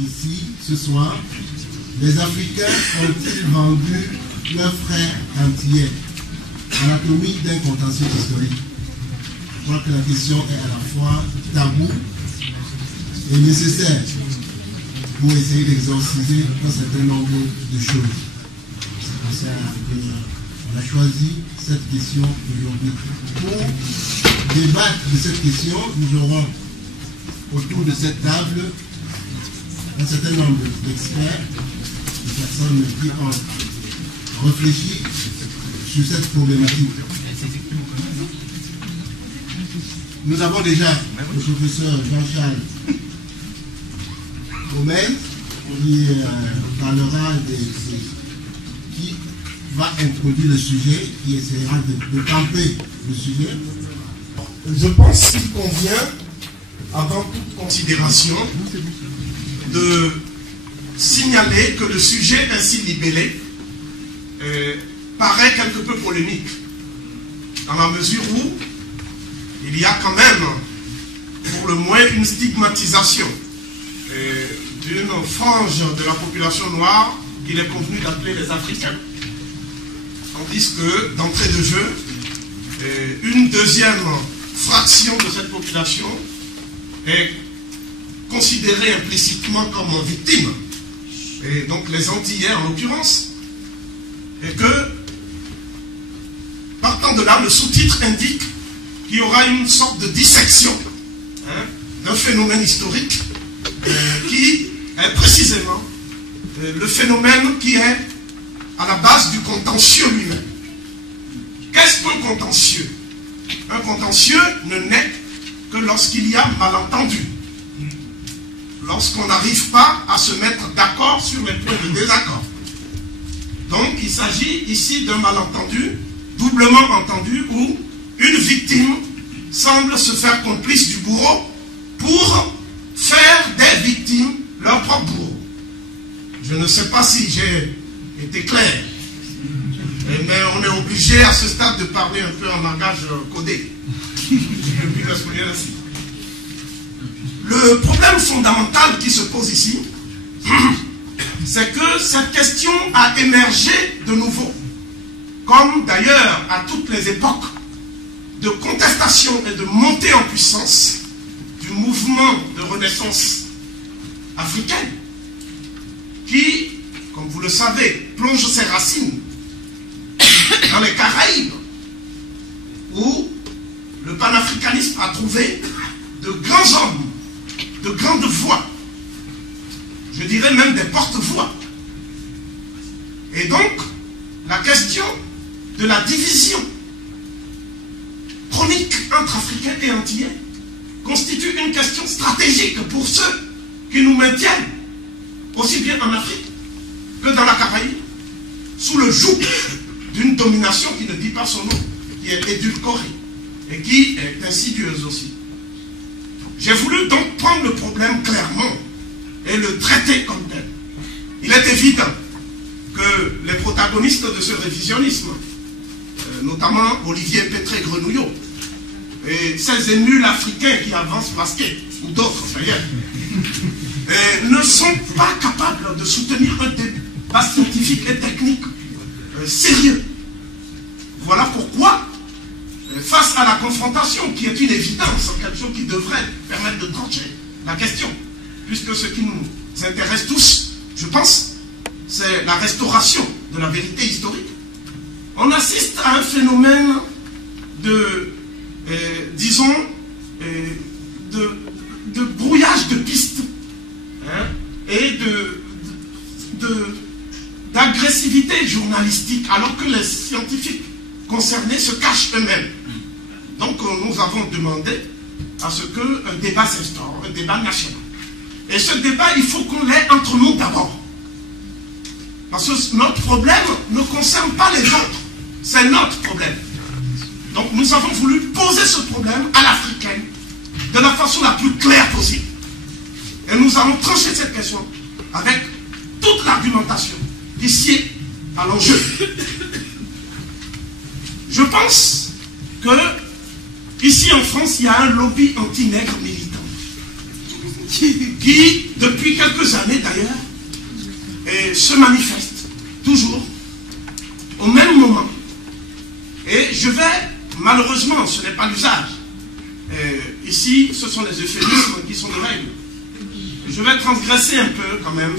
ici, ce soir, les Africains ont-ils vendu leurs frères antillais? Anatomie d'un contentieux historique. Je crois que la question est à la fois tabou et nécessaire pour essayer d'exorciser un certain nombre de choses. C'est pour ça qu'on a choisi cette question aujourd'hui. Pour débattre de cette question, nous aurons autour de cette table un certain nombre d'experts, de personnes qui ont réfléchi sur cette problématique. Nous avons déjà le professeur Jean-Charles Gomez qui parlera qui va introduire le sujet, qui essaiera de camper le sujet. Je pense qu'il convient, avant toute considération, de signaler que le sujet ainsi libellé paraît quelque peu polémique, dans la mesure où il y a quand même, pour le moins, une stigmatisation d'une frange de la population noire qu'il est convenu d'appeler les Africains. Tandis que, d'entrée de jeu, une deuxième fraction de cette population est considérée implicitement comme victime, et donc les Antillais en l'occurrence, et que, partant de là, le sous-titre indique qu'il y aura une sorte de dissection d'un phénomène historique qui est précisément le phénomène qui est à la base du contentieux lui-même. Qu'est-ce qu'un contentieux? Un contentieux ne naît que lorsqu'il y a malentendu, lorsqu'on n'arrive pas à se mettre d'accord sur les points de désaccord. Donc il s'agit ici d'un malentendu, doublement entendu, où une victime semble se faire complice du bourreau pour faire des victimes leur propre bourreau. Je ne sais pas si j'ai été clair, mais on est obligé à ce stade de parler un peu en langage codé. Je puis l'exprimer ainsi. Le problème fondamental qui se pose ici, c'est que cette question a émergé de nouveau, comme d'ailleurs à toutes les époques de contestation et de montée en puissance du mouvement de renaissance africaine qui, comme vous le savez, plonge ses racines dans les Caraïbes, où le panafricanisme a trouvé de grands hommes, de grandes voix, je dirais même des porte-voix. Et donc, la question de la division chronique entre Africains et Antillais constitue une question stratégique pour ceux qui nous maintiennent, aussi bien en Afrique que dans la Caraïbe, sous le joug d'une domination qui ne dit pas son nom, qui est édulcorée et qui est insidieuse aussi. J'ai voulu donc prendre le problème clairement et le traiter comme tel. Il est évident que les protagonistes de ce révisionnisme, notamment Olivier Pétré-Grenouillot, et ces émules africains qui avancent masqués, ou d'autres d'ailleurs, ne sont pas capables de soutenir un débat scientifique et technique sérieux. Voilà pourquoi, face à la confrontation, qui est une évidence, quelque chose qui devrait permettre de trancher la question, puisque ce qui nous intéresse tous, je pense, c'est la restauration de la vérité historique, on assiste à un phénomène de, disons, de brouillage de pistes, et d'agressivité journalistique, alors que les scientifiques concernés se cachent eux-mêmes. Donc nous avons demandé à ce qu'un débat s'instaure, un débat national. Et ce débat, il faut qu'on l'ait entre nous d'abord. Parce que notre problème ne concerne pas les autres, c'est notre problème. Donc nous avons voulu poser ce problème à l'africaine de la façon la plus claire possible. Et nous allons trancher cette question avec toute l'argumentation ici à l'enjeu. Je pense que ici en France, il y a un lobby anti-nègre militant. qui, depuis quelques années d'ailleurs, se manifestent toujours au même moment. Et je vais, malheureusement, ce n'est pas l'usage. Ici, ce sont les euphémismes qui sont de règle. Je vais transgresser un peu quand même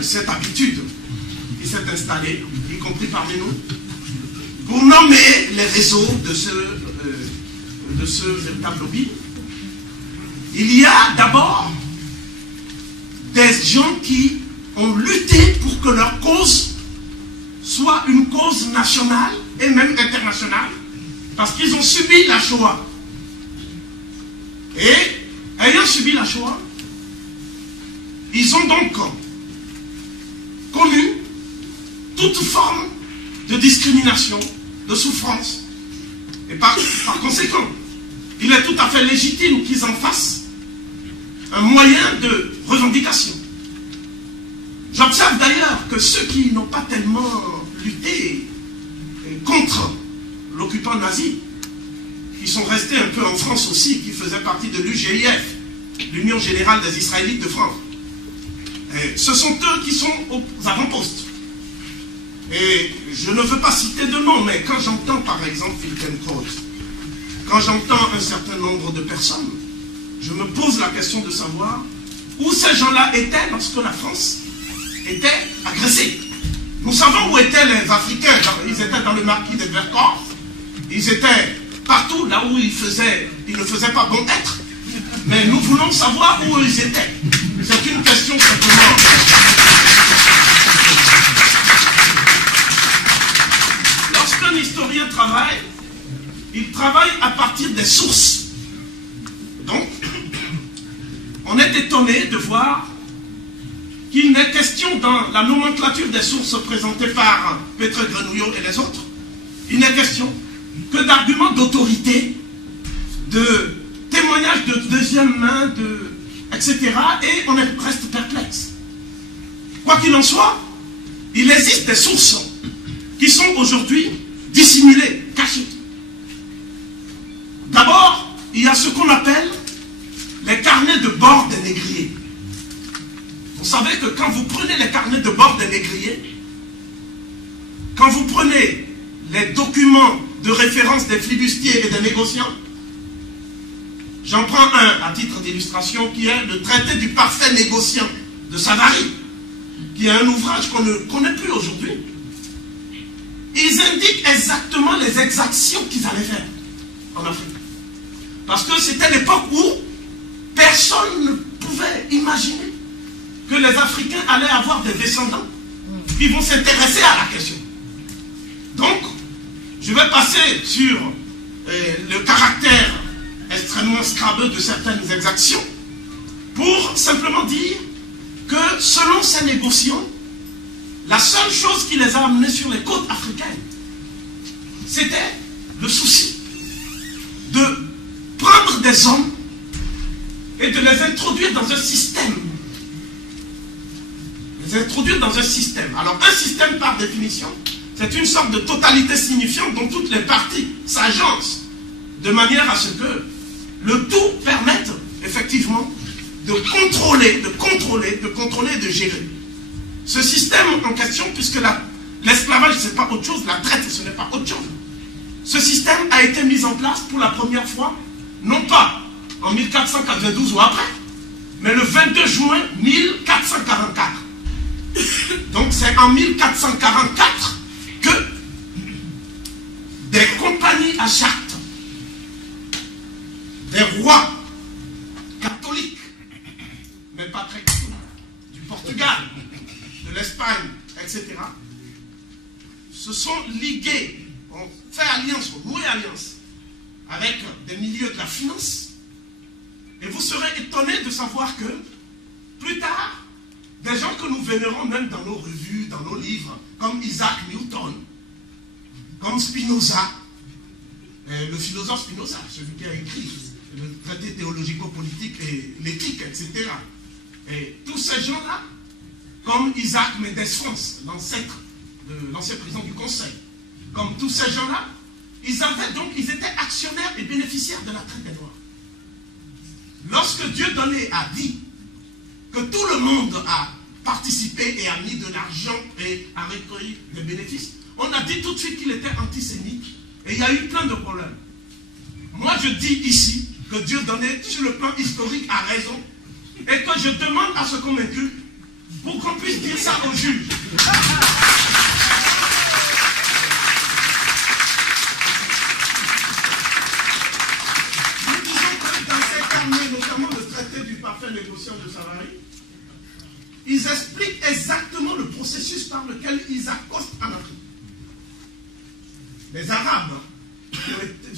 cette habitude qui s'est installée, y compris parmi nous, pour nommer les réseaux de ce véritable lobby. Il y a d'abord des gens qui ont lutté pour que leur cause soit une cause nationale et même internationale, parce qu'ils ont subi la Shoah. Et ayant subi la Shoah, ils ont donc connu toute forme de discrimination, de souffrance. Et par conséquent, il est tout à fait légitime qu'ils en fassent un moyen de revendication. J'observe d'ailleurs que ceux qui n'ont pas tellement lutté contre l'occupant nazi, qui sont restés un peu en France aussi, qui faisaient partie de l'UGIF, l'Union Générale des Israélites de France, ce sont eux qui sont aux avant-postes. Et je ne veux pas citer de nom, mais quand j'entends par exemple Finkielkraut, quand j'entends un certain nombre de personnes, je me pose la question de savoir où ces gens-là étaient lorsque la France était agressée. Nous savons où étaient les Africains. Ils étaient dans le maquis de Vercors, ils étaient partout là où ils ne faisaient pas bon être. Mais nous voulons savoir où ils étaient. C'est une question simplement. Lorsqu'un historien travaille, il travaille à partir des sources. Donc, on est étonné de voir qu'il n'est question dans la nomenclature des sources présentées par Petre Grenouillot et les autres, il n'est question que d'arguments d'autorité, de témoignages de deuxième main, etc. Et on reste perplexe. Quoi qu'il en soit, il existe des sources qui sont aujourd'hui dissimulées, cachées. D'abord, il y a ce qu'on appelle les carnets de bord des négriers. Vous savez que quand vous prenez les carnets de bord des négriers, quand vous prenez les documents de référence des flibustiers et des négociants, j'en prends un à titre d'illustration qui est le traité du parfait négociant de Savary, qui est un ouvrage qu'on ne connaît plus aujourd'hui. Ils indiquent exactement les exactions qu'ils allaient faire en Afrique. Parce que c'était l'époque où personne ne pouvait imaginer que les Africains allaient avoir des descendants qui vont s'intéresser à la question. Donc, je vais passer sur le caractère extrêmement scrabeux de certaines exactions pour simplement dire que selon ces négociants, la seule chose qui les a amenés sur les côtes africaines, c'était le souci de prendre des hommes et de les introduire dans un système. Les introduire dans un système. Alors un système par définition, c'est une sorte de totalité signifiante dont toutes les parties s'agencent de manière à ce que le tout permette effectivement de contrôler et de gérer. Ce système en question, puisque l'esclavage ce n'est pas autre chose, la traite ce n'est pas autre chose. Ce système a été mis en place pour la première fois, non pas en 1492 ou après, mais le 22 juin 1444. Donc c'est en 1444 que des compagnies à charte, des rois catholiques, mais pas très catholiques, du Portugal, de l'Espagne, etc., se sont ligués, ont fait alliance, ont noué alliance avec des milieux de la finance. Et vous serez étonnés de savoir que, plus tard, des gens que nous vénérons même dans nos revues, dans nos livres, comme Isaac Newton, comme Spinoza, le philosophe Spinoza, celui qui a écrit le traité théologico-politique et l'éthique, etc. Et tous ces gens-là, comme Isaac Mendes France, l'ancêtre de l'ancien président du Conseil, comme tous ces gens-là, ils étaient actionnaires et bénéficiaires de la traite des Noirs. Lorsque lorsque Dieu donné a dit que tout le monde a participé et a mis de l'argent et a recueilli des bénéfices, on a dit tout de suite qu'il était antisémite et il y a eu plein de problèmes. Moi je dis ici que Dieu donné sur le plan historique a raison et que je demande à ce qu'on m'inculque pour qu'on puisse dire ça aux juges. Nous disons que dans ces termes, notamment le traité du parfait négociant de Savary, ils expliquent exactement le processus par lequel ils accostent en Afrique. Les Arabes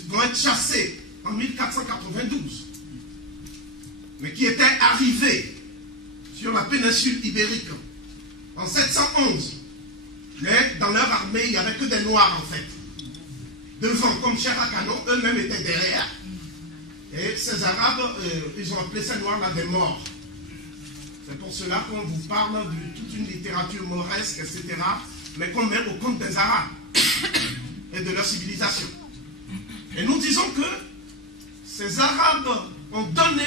vont être chassés en 1492, mais qui étaient arrivés sur la péninsule ibérique en 711. Mais dans leur armée, il n'y avait que des Noirs en fait. Devant, comme Cherakano, eux-mêmes étaient derrière. Et ces Arabes, ils ont appelé ces Noirs-là des morts. C'est pour cela qu'on vous parle de toute une littérature mauresque, etc. Mais qu'on met au compte des Arabes et de leur civilisation. Et nous disons que ces Arabes ont donné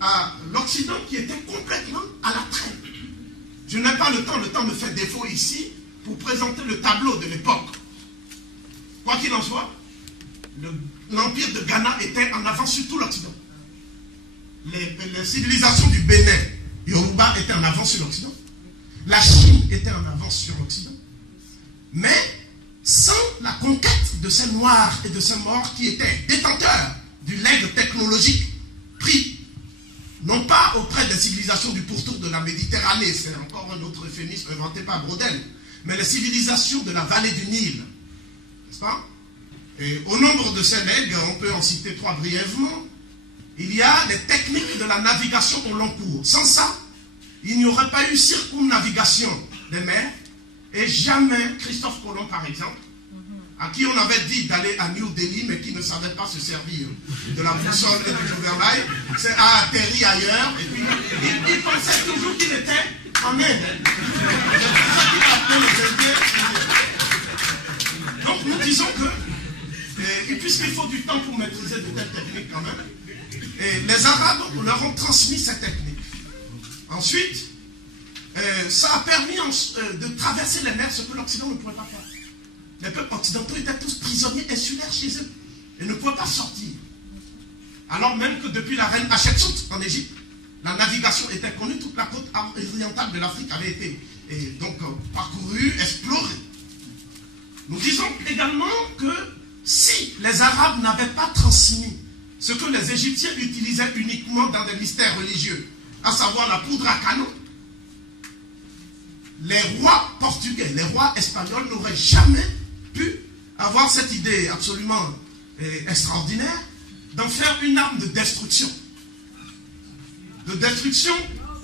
à l'Occident qui était complètement à la traîne. Je n'ai pas le temps me fait défaut ici pour présenter le tableau de l'époque. Quoi qu'il en soit, l'empire de Ghana était en avance sur tout l'Occident. Les civilisations du Bénin, Yoruba étaient en avance sur l'Occident. La Chine était en avance sur l'Occident. Mais sans la conquête de ces Noirs et de ces Morts qui étaient détenteurs du legs technologique pris non pas auprès des civilisations du pourtour de la Méditerranée, c'est encore un autre euphémisme inventé par Brodel, mais les civilisations de la vallée du Nil, n'est-ce pas? Et au nombre de ces legs, on peut en citer trois brièvement. Il y a les techniques de la navigation au long cours. Sans ça, il n'y aurait pas eu circumnavigation des mers, et jamais Christophe Colomb, par exemple, à qui on avait dit d'aller à New Delhi, mais qui ne savait pas se servir de la boussole et du gouvernail, a atterri ailleurs, et puis il pensait toujours qu'il était en Inde. C'est pour ça qu'il appelait les Indiens. Donc nous disons que, et puisqu'il faut du temps pour maîtriser de telles techniques quand même, et les Arabes leur ont transmis ces techniques. Ensuite, ça a permis de traverser les mers, ce que l'Occident ne pouvait pas faire. Les peuples occidentaux étaient tous prisonniers insulaires chez eux et ne pouvaient pas sortir. Alors même que depuis la reine Hatshepsut en Égypte, la navigation était connue, toute la côte orientale de l'Afrique avait été parcourue, explorée. Nous disons également que si les Arabes n'avaient pas transmis ce que les Égyptiens utilisaient uniquement dans des mystères religieux, à savoir la poudre à canon, les rois portugais, les rois espagnols n'auraient jamais pu avoir cette idée absolument extraordinaire d'en faire une arme de destruction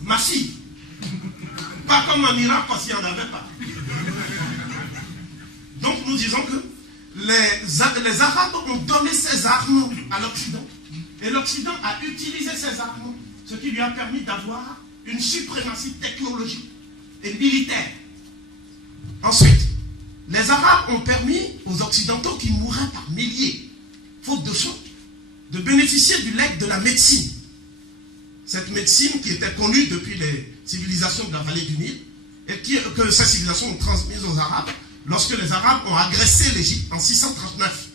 massive. Pas comme en Irak parce qu'il n'y en avait pas. Donc nous disons que les Arabes ont donné ces armes à l'Occident et l'Occident a utilisé ces armes, ce qui lui a permis d'avoir une suprématie technologique et militaire. Ensuite, les Arabes ont permis aux Occidentaux qui mouraient par milliers, faute de soins, de bénéficier du legs de la médecine. Cette médecine qui était connue depuis les civilisations de la vallée du Nil et que ces civilisations ont transmise aux Arabes lorsque les Arabes ont agressé l'Égypte en 639.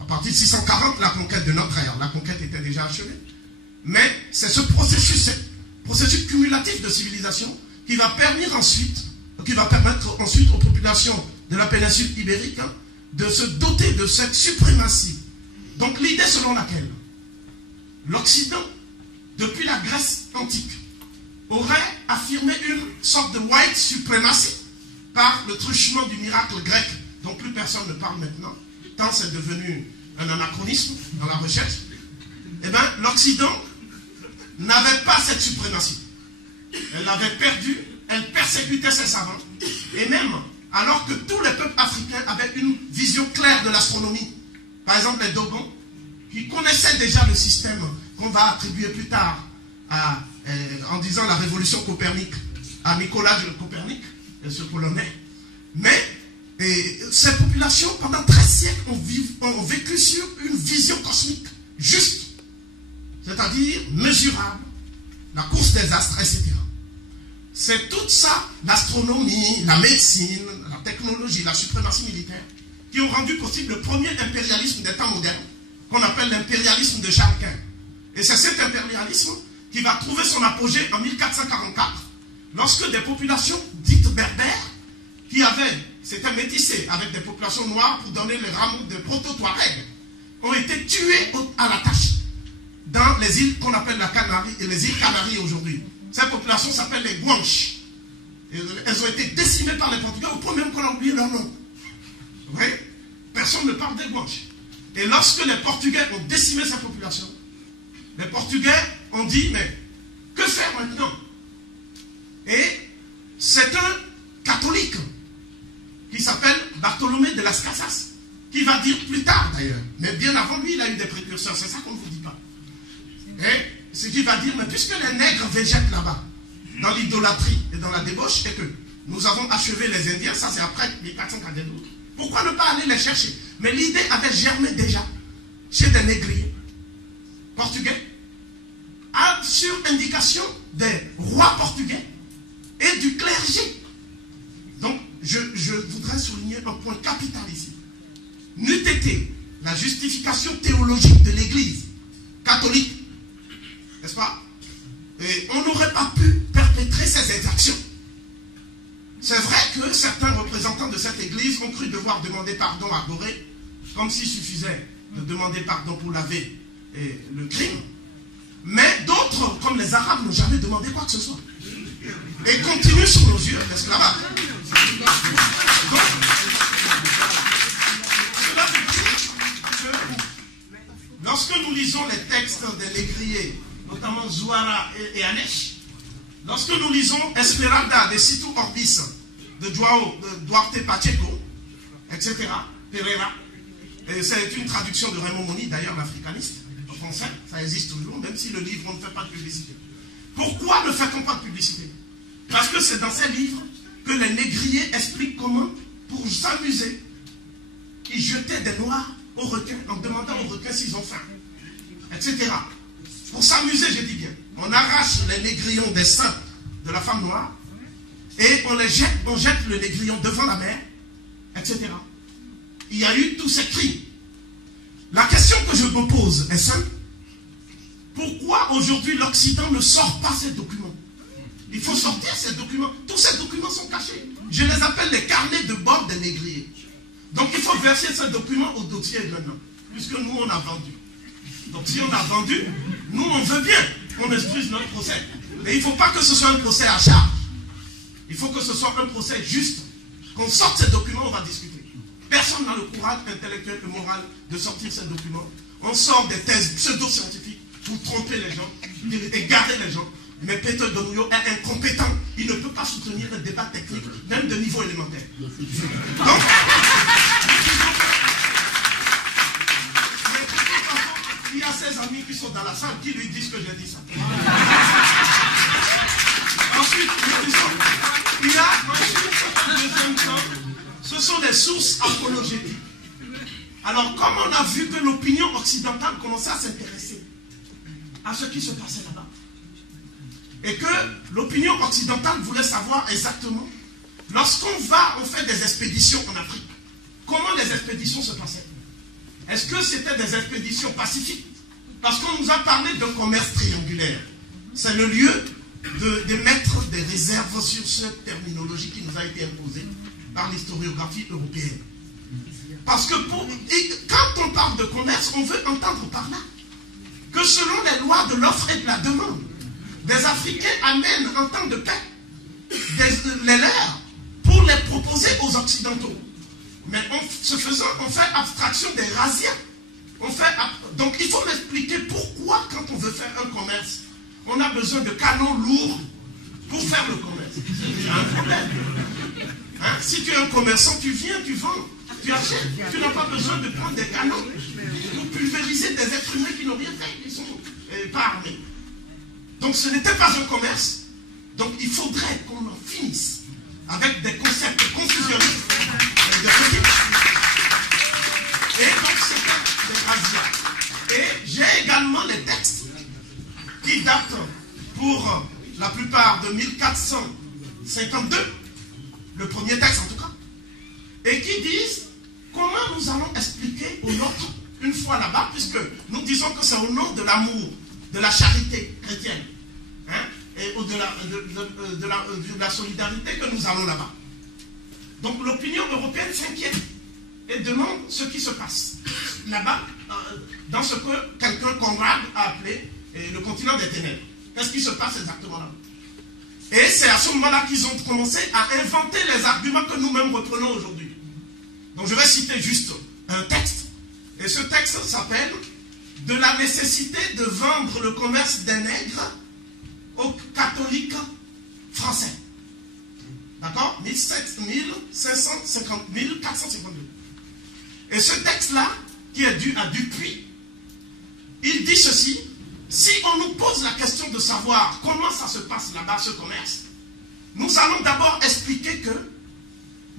À partir de 640, la conquête de notre ère. La conquête était déjà achevée. Mais c'est ce processus cumulatif de civilisation qui va permettre ensuite aux populations de la péninsule ibérique de se doter de cette suprématie. Donc l'idée selon laquelle l'Occident, depuis la Grèce antique, aurait affirmé une sorte de white supremacy par le truchement du miracle grec dont plus personne ne parle maintenant, tant c'est devenu un anachronisme dans la recherche, eh bien l'Occident n'avait pas cette suprématie. Elle l'avait perdue, elle persécutait ses savants, et même alors que tous les peuples africains avaient une vision claire de l'astronomie, par exemple les Dogons, qui connaissaient déjà le système qu'on va attribuer plus tard en disant la révolution Copernic à Nicolas de Copernic, ce Polonais. Mais ces populations, pendant 13 siècles, ont vécu sur une vision cosmique juste. c'est-à-dire mesurable, la course des astres, etc. C'est tout ça, l'astronomie, la médecine, la technologie, la suprématie militaire, qui ont rendu possible le premier impérialisme des temps modernes, qu'on appelle l'impérialisme de Charles Quint. Et c'est cet impérialisme qui va trouver son apogée en 1444, lorsque des populations dites berbères, qui s'étaient métissées avec des populations noires pour donner les rameaux de proto-Touareg, ont été tuées à la tâche dans les îles qu'on appelle la Canarie et les îles Canaries aujourd'hui. Ces populations s'appellent les Guanches. Elles ont été décimées par les Portugais au point même qu'on a oublié leur nom. Vous voyez? Personne ne parle des Guanches. Et lorsque les Portugais ont décimé ces populations, les Portugais ont dit, mais que faire maintenant? Et c'est un catholique qui s'appelle Bartholomé de las Casas, qui va dire plus tard d'ailleurs, mais bien avant lui, il a eu des précurseurs, c'est ça qu'on ne vous dit pas. Et ce qui va dire, mais puisque les nègres végètent là-bas, dans l'idolâtrie et dans la débauche, et que nous avons achevé les Indiens, ça c'est après 1492, pourquoi ne pas aller les chercher? Mais l'idée avait germé déjà chez des négriers portugais, sur indication des rois portugais et du clergé. Donc, je voudrais souligner un point capital ici. N'eût été la justification théologique de l'Église catholique, n'est-ce pas? Et on n'aurait pas pu perpétrer ces exactions. C'est vrai que certains représentants de cette Église ont cru devoir demander pardon à Gorée, comme s'il suffisait de demander pardon pour laver le crime. Mais d'autres, comme les Arabes, n'ont jamais demandé quoi que ce soit. Et continuent sur nos yeux l'esclavage. Donc, cela veut dire que lorsque nous lisons les textes des négriers, notamment Zouara et Anesh, lorsque nous lisons Esmeralda de Situ Orbis, de Duarte Pacheco, etc., Pereira, et c'est une traduction de Raymond Moni, d'ailleurs l'africaniste, en français, ça existe toujours, même si le livre ne fait pas de publicité. Pourquoi ne fait-on pas de publicité? Parce que c'est dans ces livres que les négriers expliquent comment, pour s'amuser, ils jetaient des noirs aux requins, en demandant aux requins s'ils ont faim, etc. Pour s'amuser, je dis bien. On arrache les négrillons des seins de la femme noire et on jette le négrillon devant la mer, etc. Il y a eu tous ces crimes. La question que je me pose est simple. Pourquoi aujourd'hui l'Occident ne sort pas ces documents? Il faut sortir ces documents. Tous ces documents sont cachés. Je les appelle les carnets de bord des négriers. Donc il faut verser ces documents au dossier maintenant, puisque nous on a vendu. Donc si on a vendu, nous on veut bien qu'on instruise notre procès. Mais il ne faut pas que ce soit un procès à charge. Il faut que ce soit un procès juste. Qu'on sorte ces documents, on va discuter. Personne n'a le courage intellectuel et moral de sortir ces documents. On sort des thèses pseudo-scientifiques pour tromper les gens, égarer les gens. Mais Peter Donouyo est incompétent. Il ne peut pas soutenir un débat technique, même de niveau élémentaire. Donc, il y a ses amis qui sont dans la salle qui lui disent que j'ai dit ça. Ensuite, il y a un deuxième temps, ce sont des sources apologétiques. Alors, comme on a vu que l'opinion occidentale commençait à s'intéresser à ce qui se passait là-bas, et que l'opinion occidentale voulait savoir exactement, lorsqu'on on fait des expéditions en Afrique, comment les expéditions se passaient? Est-ce que c'était des expéditions pacifiques? Parce qu'on nous a parlé d'un commerce triangulaire. C'est le lieu de mettre des réserves sur cette terminologie qui nous a été imposée par l'historiographie européenne. Parce que quand on parle de commerce, on veut entendre par là que selon les lois de l'offre et de la demande, des Africains amènent en temps de paix les leurs pour les proposer aux Occidentaux. Mais ce faisant, on fait abstraction des razzias. Donc il faut m'expliquer pourquoi, quand on veut faire un commerce, on a besoin de canons lourds pour faire le commerce. C'est un problème. Hein? Si tu es un commerçant, tu viens, tu vends, tu achètes. Tu n'as pas besoin de prendre des canons pour pulvériser des êtres humains qui n'ont rien fait, qui ne sont pas armés. Donc ce n'était pas un commerce. Donc il faudrait qu'on en finisse avec des concepts confusionnistes de politique. Et donc c'était des razzias. Et j'ai également les textes qui date pour la plupart de 1452, le premier texte en tout cas, et qui disent comment nous allons expliquer aux nôtres une fois là-bas, puisque nous disons que c'est au nom de l'amour, de la charité chrétienne, hein, et de la solidarité que nous allons là-bas. Donc l'opinion européenne s'inquiète et demande ce qui se passe là-bas, dans ce que quelqu'un Conrad a appelé le continent des ténèbres. Qu'est-ce qui se passe exactement là? Et c'est à ce moment-là qu'ils ont commencé à inventer les arguments que nous-mêmes reprenons aujourd'hui. Donc je vais citer juste un texte, et ce texte s'appelle « De la nécessité de vendre le commerce des nègres aux catholiques français ». D'accord? 1452. Et ce texte-là, qui est dû à Dupuis, il dit ceci: si on nous pose la question de savoir comment ça se passe là-bas, ce commerce, nous allons d'abord expliquer que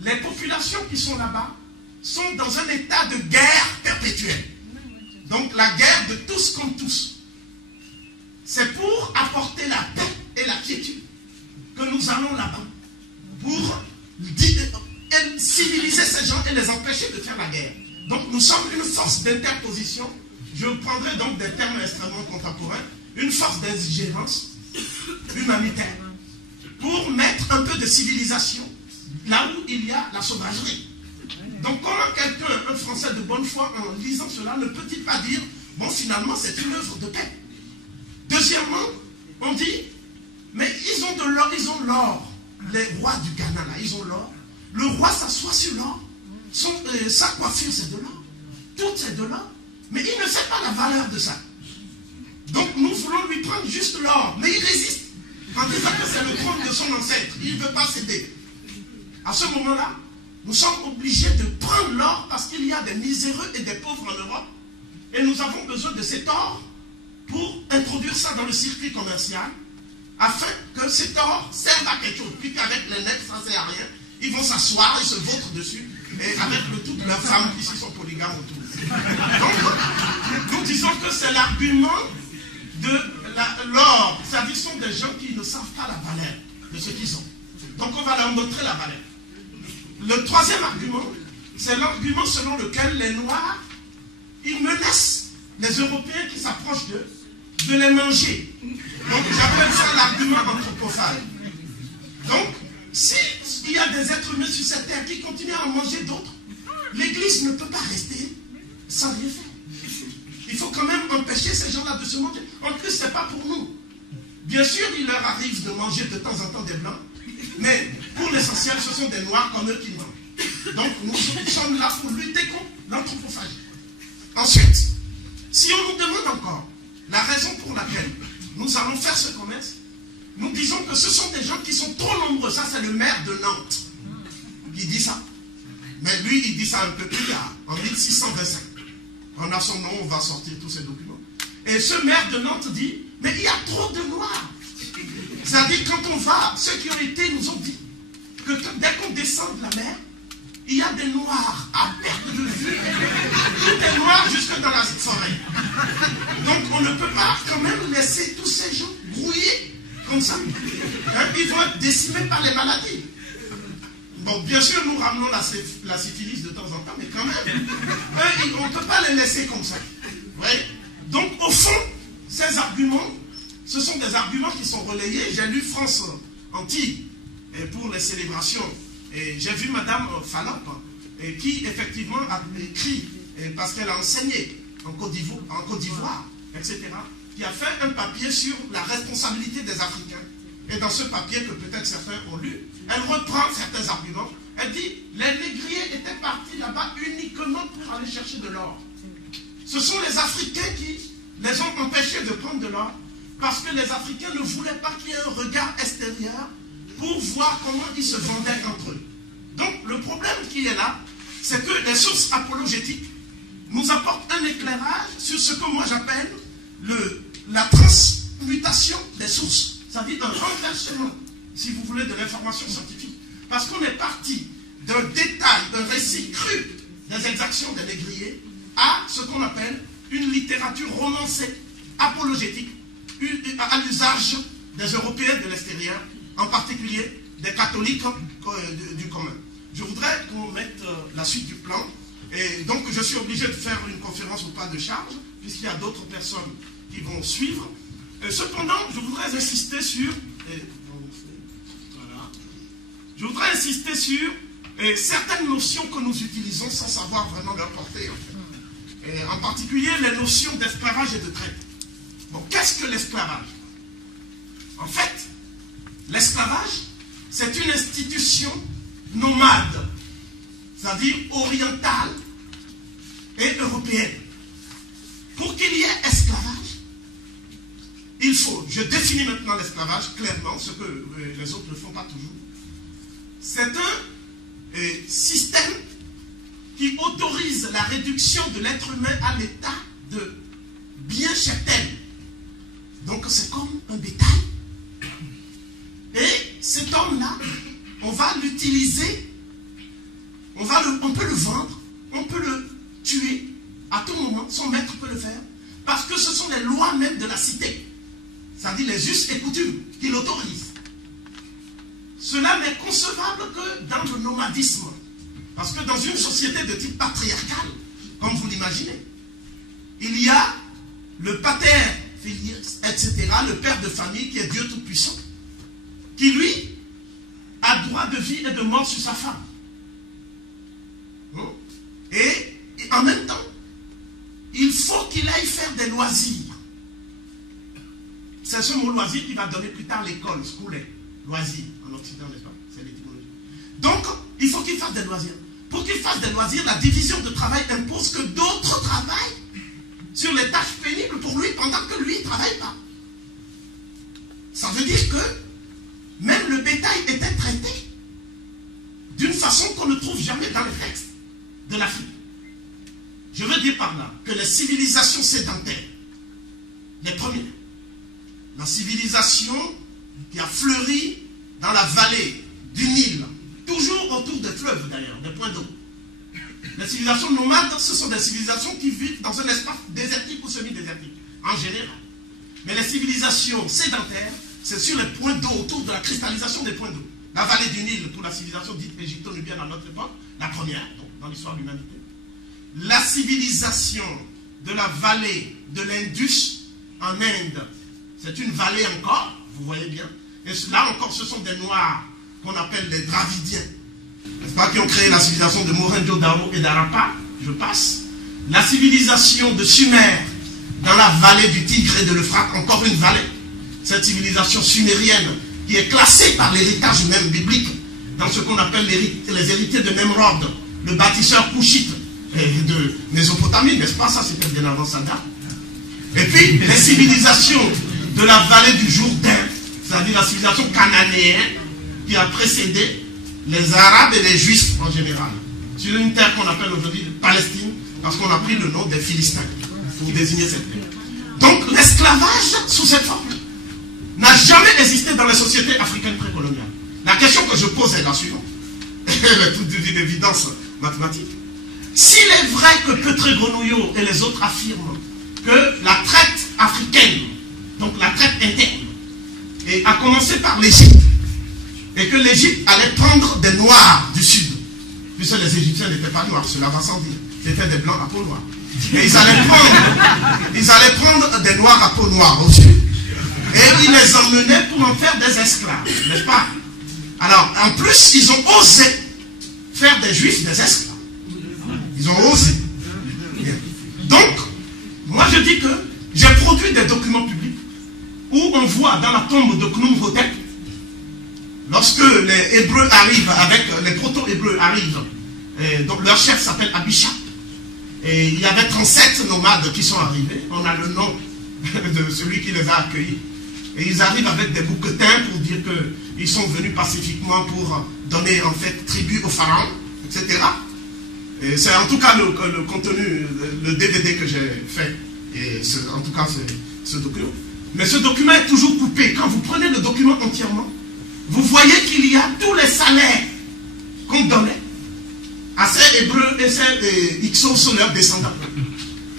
les populations qui sont là-bas sont dans un état de guerre perpétuelle. Donc la guerre de tous contre tous. C'est pour apporter la paix et la quiétude que nous allons là-bas, pour civiliser ces gens et les empêcher de faire la guerre. Donc nous sommes une force d'interposition, je prendrai donc des termes extrêmement contemporains, une force d'ingérence humanitaire, pour mettre un peu de civilisation là où il y a la sauvagerie. Donc comment quelqu'un, un Français de bonne foi, en lisant cela, ne peut-il pas dire, bon finalement c'est une œuvre de paix. Deuxièmement, on dit, mais ils ont de l'or, ils ont l'or. Les rois du Ghana, là, ils ont l'or. Le roi s'assoit sur l'or. Sa coiffure, c'est de l'or. Tout, c'est de l'or. Mais il ne sait pas la valeur de ça. Donc, nous voulons lui prendre juste l'or. Mais il résiste. En disant que c'est le trône de son ancêtre. Il ne veut pas céder. À ce moment-là, nous sommes obligés de prendre l'or parce qu'il y a des miséreux et des pauvres en Europe. Et nous avons besoin de cet or pour introduire ça dans le circuit commercial, afin que cet or serve à quelque chose. Puis qu'avec les nègres, ça ne sert à rien. Ils vont s'asseoir et se vautrent dessus. Et avec toutes leurs femmes qui ici sont polygames autour. Donc, nous disons que c'est l'argument de l'or. C'est-à-dire que ce sont des gens qui ne savent pas la valeur de ce qu'ils ont. Donc on va leur montrer la valeur. Le troisième argument, c'est l'argument selon lequel les Noirs, ils menacent les Européens qui s'approchent d'eux de les manger. Donc j'appelle ça l'argument anthropophage. Donc, s'il y a des êtres humains sur cette terre qui continuent à en manger d'autres, l'Église ne peut pas rester sans rien faire. Il faut quand même empêcher ces gens-là de se manger. En plus, ce n'est pas pour nous. Bien sûr, il leur arrive de manger de temps en temps des Blancs, mais pour l'essentiel, ce sont des Noirs comme eux qui mangent. Donc, nous sommes là pour lutter contre l'anthropophagie. Ensuite, si on nous demande encore la raison pour laquelle nous allons faire ce commerce, nous disons que ce sont des gens qui sont trop nombreux. Ça, c'est le maire de Nantes qui dit ça. Mais lui, il dit ça un peu plus tard, en 1625. On a son nom, on va sortir tous ces documents. Et ce maire de Nantes dit, mais il y a trop de Noirs. C'est-à-dire, quand on va, ceux qui ont été nous ont dit que dès qu'on descend de la mer, il y a des Noirs à perte de vue. Des Noirs jusque dans la forêt. Donc, on ne peut pas quand même laisser tous ces gens brouillés comme ça. Hein, ils vont être décimés par les maladies. Bon, bien sûr, nous ramenons la syphilis de temps en temps, mais quand même, on ne peut pas les laisser comme ça. Ouais. Donc, au fond, ces arguments, ce sont des arguments qui sont relayés. J'ai lu France Antilles pour les célébrations. Et j'ai vu Madame Fallope, qui effectivement a écrit, parce qu'elle a enseigné en Côte d'Ivoire, etc., qui a fait un papier sur la responsabilité des Africains. Et dans ce papier que peut-être certains ont lu, elle reprend certains arguments. Elle dit, les négriers étaient partis là-bas uniquement pour aller chercher de l'or. Ce sont les Africains qui les ont empêchés de prendre de l'or, parce que les Africains ne voulaient pas qu'il y ait un regard extérieur pour voir comment ils se vendaient entre eux. Donc le problème qui est là, c'est que les sources apologétiques nous apportent un éclairage sur ce que moi j'appelle la transmutation des sources. Ça dit un renversement, si vous voulez, de l'information scientifique. Parce qu'on est parti d'un détail, d'un récit cru des exactions des négriers à ce qu'on appelle une littérature romancée, apologétique, à l'usage des Européens de l'extérieur, en particulier des catholiques du commun. Je voudrais qu'on mette la suite du plan. Et donc, je suis obligé de faire une conférence au pas de charge, puisqu'il y a d'autres personnes qui vont suivre. Cependant, je voudrais insister sur... Je voudrais insister sur certaines notions que nous utilisons sans savoir vraiment leur portée, en fait. Et en particulier, les notions d'esclavage et de traite. Bon, qu'est-ce que l'esclavage? En fait, l'esclavage, c'est une institution nomade, c'est-à-dire orientale et européenne. Pour qu'il y ait esclavage, il faut, je définis maintenant l'esclavage clairement, ce que les autres ne font pas toujours. C'est un système qui autorise la réduction de l'être humain à l'état de bien châtel. Donc c'est comme un bétail. Et cet homme-là, on va l'utiliser, on peut le vendre, on peut le tuer à tout moment, son maître peut le faire, parce que ce sont les lois même de la cité, c'est-à-dire les us et coutumes qui l'autorisent. Cela n'est concevable que dans le nomadisme, parce que dans une société de type patriarcal, comme vous l'imaginez, il y a le pater, etc., le père de famille qui est Dieu Tout-Puissant, qui lui a droit de vie et de mort sur sa femme. Et en même temps, il faut qu'il aille faire des loisirs. C'est ce mot loisir qui va donner plus tard l'école, schooling, loisirs, en Occident, n'est-ce pas? C'est l'étymologie. Donc, il faut qu'il fasse des loisirs. Pour qu'il fasse des loisirs, la division de travail impose que d'autres travaillent sur les tâches pénibles pour lui pendant que lui ne travaille pas. Ça veut dire que même le bétail était traité d'une façon qu'on ne trouve jamais dans les textes de l'Afrique. Je veux dire par là que les civilisations sédentaires, les premières, la civilisation qui a fleuri dans la vallée du Nil, toujours autour des fleuves d'ailleurs, des points d'eau. Les civilisations nomades, ce sont des civilisations qui vivent dans un espace désertique ou semi-désertique, en général. Mais les civilisations sédentaires, c'est sur les points d'eau, autour de la cristallisation des points d'eau. La vallée du Nil, pour la civilisation dite égypto-nubienne à notre époque, la première, donc, dans l'histoire de l'humanité. La civilisation de la vallée de l'Indus en Inde, c'est une vallée encore, vous voyez bien. Et là encore, ce sont des Noirs qu'on appelle les Dravidiens, n'est-ce pas, qui ont créé la civilisation de Mohenjo-Daro et d'Harappa, je passe. La civilisation de Sumer, dans la vallée du Tigre et de l'Euphrate, encore une vallée. Cette civilisation sumérienne qui est classée par l'héritage même biblique dans ce qu'on appelle les héritiers de Nemrod, le bâtisseur couchite de Mésopotamie, n'est-ce pas? Ça, c'était bien avant Saddam. Et puis, les civilisations de la vallée du Jourdain, c'est-à-dire la civilisation cananéenne qui a précédé les Arabes et les Juifs en général, sur une terre qu'on appelle aujourd'hui Palestine, parce qu'on a pris le nom des Philistins pour désigner cette terre. Donc, l'esclavage, sous cette forme, n'a jamais existé dans les sociétés africaines précoloniales. La question que je pose est la suivante. Elle est toute d'une évidence mathématique. S'il est vrai que Petré-Grenouillot et les autres affirment que la traite africaine, donc la traite interne, a commencé par l'Égypte, et que l'Égypte allait prendre des Noirs du Sud, puisque les Égyptiens n'étaient pas noirs, cela va sans dire, c'était des Blancs à peau noire. Et ils allaient prendre des Noirs à peau noire au Sud, et ils les emmenaient pour en faire des esclaves, n'est-ce pas? Alors, en plus, ils ont osé faire des Juifs des esclaves. Ils ont osé. Donc, moi je dis que j'ai produit des documents publics où on voit dans la tombe de Khnum-Hotep, lorsque les Hébreux arrivent, avec les proto-Hébreux arrivent, donc leur chef s'appelle Abisha, et il y avait 37 nomades qui sont arrivés, on a le nom de celui qui les a accueillis, et ils arrivent avec des bouquetins pour dire qu'ils sont venus pacifiquement pour donner en fait tribut au pharaon, etc. Et c'est en tout cas le contenu, le DVD que j'ai fait, et en tout cas c'est ce document. Mais ce document est toujours coupé. Quand vous prenez le document entièrement, vous voyez qu'il y a tous les salaires qu'on donnait à ces Hébreux et ces Ixos, leurs descendants.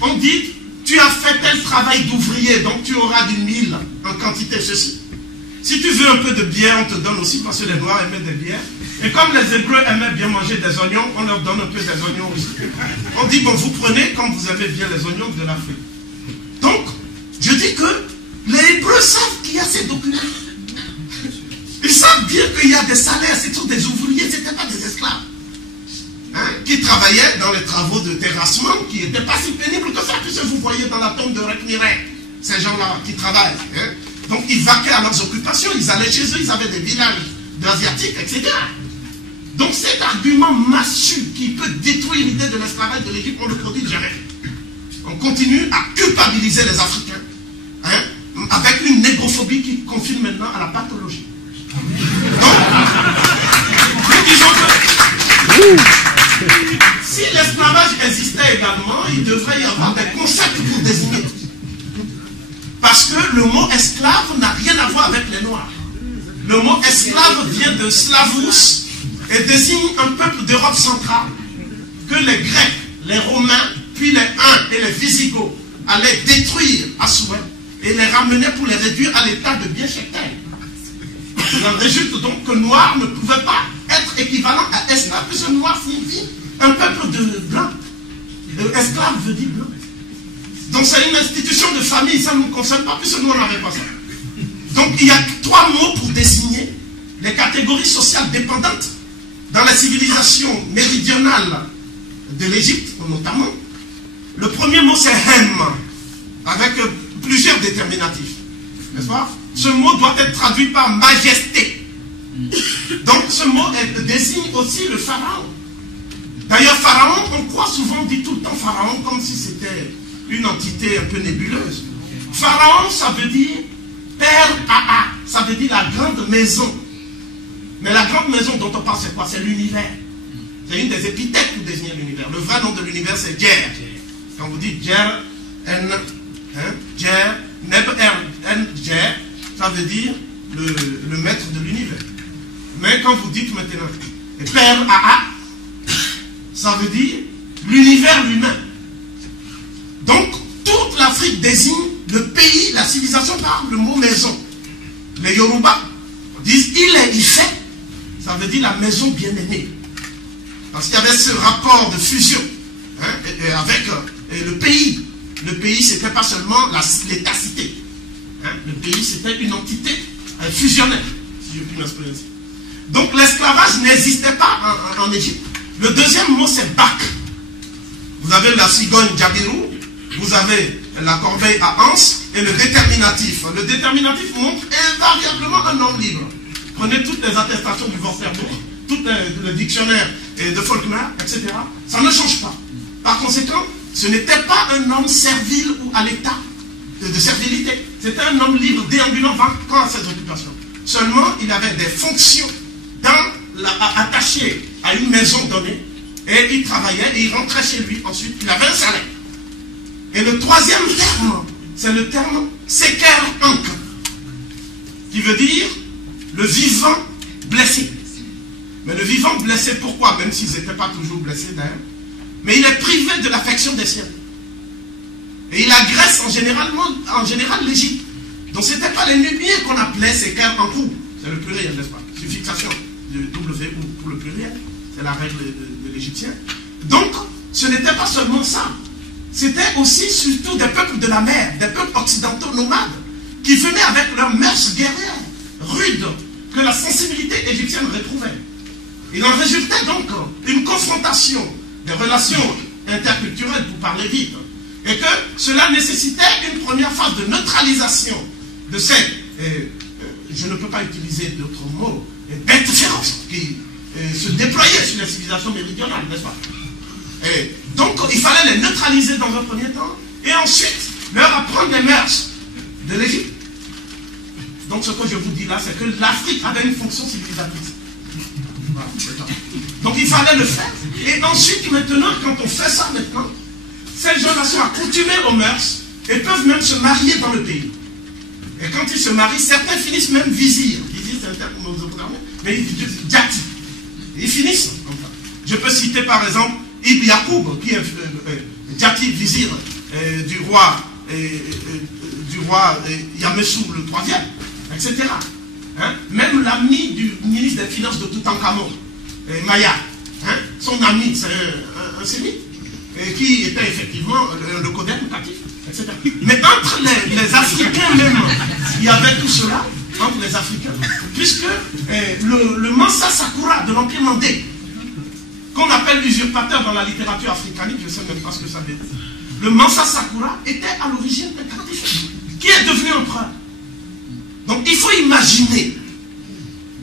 On dit tu as fait tel travail d'ouvrier, donc tu auras du mil en quantité, ceci. Si tu veux un peu de bière, on te donne aussi, parce que les Noirs aimaient des bières. Et comme les Hébreux aimaient bien manger des oignons, on leur donne un peu des oignons aussi. On dit, bon, vous prenez comme vous aimez bien les oignons de l'Afrique. Donc, je dis que les Hébreux savent qu'il y a ces documents. Ils savent bien qu'il y a des salaires, c'est tous des ouvriers, ce n'étaient pas des esclaves. Hein, qui travaillaient dans les travaux de terrassement, qui n'étaient pas si pénibles que ça, puisque vous voyez dans la tombe de Rekmirek, ces gens-là qui travaillent. Hein. Donc ils vaquaient à leurs occupations, ils allaient chez eux, ils avaient des villages d'Asiatiques, etc. Donc cet argument massu qui peut détruire l'idée de l'esclavage de l'Égypte, on ne le produit jamais. On continue à culpabiliser les Africains, hein, avec une négrophobie qui confine maintenant à la pathologie. Donc, nous disons que si l'esclavage existait également, il devrait y avoir des concepts pour désigner. Parce que le mot esclave n'a rien à voir avec les Noirs. Le mot esclave vient de slavus et désigne un peuple d'Europe centrale que les Grecs, les Romains, puis les Huns et les Visigoths allaient détruire à souhait et les ramener pour les réduire à l'état de biens cheptels. Il en résulte donc que noir ne pouvait pas être équivalent à esclave, puisque noir signifie un peuple de blancs. Esclave veut dire blanc. Donc c'est une institution de famille, ça ne nous concerne pas, puisque nous on n'avait pas ça. Donc il y a 3 mots pour désigner les catégories sociales dépendantes dans la civilisation méridionale de l'Égypte, notamment. Le premier mot c'est hem, avec plusieurs déterminatifs. N'est-ce pas? Ce mot doit être traduit par majesté. Donc ce mot désigne aussi le pharaon. D'ailleurs, pharaon, on croit souvent, on dit tout le temps pharaon comme si c'était une entité un peu nébuleuse. Pharaon, ça veut dire père Aa, ça veut dire la grande maison. Mais la grande maison dont on parle, c'est quoi? C'est l'univers. C'est une des épithètes pour désigner l'univers. Le vrai nom de l'univers, c'est Djer. Quand vous dites Djer, Djer, Neb Er, Djer, ça veut dire le maître de l'univers. Mais quand vous dites maintenant père Aa, ça veut dire l'univers lui-même. Donc, toute l'Afrique désigne le pays, la civilisation par le mot maison. Les Yoruba disent il est Ifé, ça veut dire la maison bien-aimée. Parce qu'il y avait ce rapport de fusion hein, avec le pays. Le pays, c'était pas seulement l'état-cité. Hein, le pays, c'était une entité fusionnelle, si je puis m'exprimer ainsi. Donc, l'esclavage n'existait pas en Égypte. Le deuxième mot, c'est Bak. Vous avez la cigogne Djabirou, vous avez la corbeille à Anse et le déterminatif. Le déterminatif montre invariablement un homme libre. Prenez toutes les attestations du Vorterbourg, tout le dictionnaire de Faulkner, etc. Ça ne change pas. Par conséquent, ce n'était pas un homme servile ou à l'état de servilité. C'était un homme libre, déambulant, vacant à ses occupations. Seulement, il avait des fonctions attachées à une maison donnée, et il travaillait et il rentrait chez lui ensuite. Il avait un salaire. Et le troisième terme, c'est le terme Seker Ank, qui veut dire le vivant blessé. Mais le vivant blessé, pourquoi? Même s'ils n'étaient pas toujours blessés d'ailleurs. Mais il est privé de l'affection des siens. Et il agresse en général l'Égypte. Donc ce n'était pas les Nubiens qu'on appelait Seker Ankou. C'est le pluriel, n'est-ce pas? Suffixation de W pour le pluriel. C'est la règle de l'Égyptien. Donc, ce n'était pas seulement ça. C'était aussi surtout des peuples de la mer, des peuples occidentaux nomades, qui venaient avec leurs mœurs guerrières, rudes, que la sensibilité égyptienne réprouvait. Il en résultait donc une confrontation des relations interculturelles, pour parler vite, et que cela nécessitait une première phase de neutralisation de ces, je ne peux pas utiliser d'autres mots, bêtes féroces qui se déployaient sur la civilisation méridionale, n'est-ce pas? Et donc il fallait les neutraliser dans un premier temps, et ensuite leur apprendre les mœurs de l'Égypte. Donc ce que je vous dis là, c'est que l'Afrique avait une fonction civilisatrice. Voilà, donc il fallait le faire. Et ensuite, maintenant, quand on fait ça maintenant, ces gens-là sont accoutumés aux mœurs et peuvent même se marier dans le pays. Et quand ils se marient, certains finissent même vizirs. Vizir, c'est un terme qu'on nous a parlé, mais ils disent djati. Ils finissent comme ça. Je peux citer par exemple Ibn Yacoub, qui est djati vizir du roi Yamessou le IIIe, etc. Hein? Même l'ami du ministre des Finances de Toutankhamon, Maya, hein? Son ami, c'est un sémite, qui était effectivement le codex locatif, etc. Mais entre les Africains même, il y avait tout cela, entre les Africains, puisque le Mansa Sakura de l'Empire mandé, qu'on appelle l'usurpateur dans la littérature africanique, je ne sais même pas ce que ça veut dire. Le Mansa Sakura était à l'origine un captif qui est devenu empereur. Donc il faut imaginer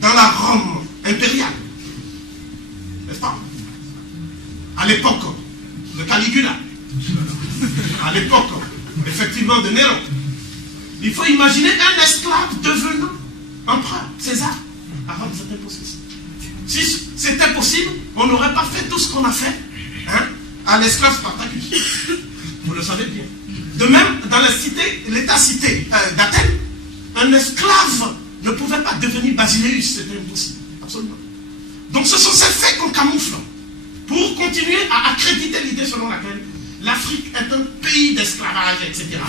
dans la Rome impériale, n'est-ce pas? À l'époque de Caligula, à l'époque effectivement de Néron, il faut imaginer un esclave devenant empereur, César. À Rome, c'était possible. Si c'était possible, on n'aurait pas fait tout ce qu'on a fait, hein, à l'esclave Spartacus. Vous le savez bien. De même, dans l'état-cité d'Athènes, un esclave ne pouvait pas devenir basileus, c'était impossible. Absolument. Donc ce sont ces faits qu'on camoufle pour continuer à accréditer l'idée selon laquelle l'Afrique est un pays d'esclavage, etc.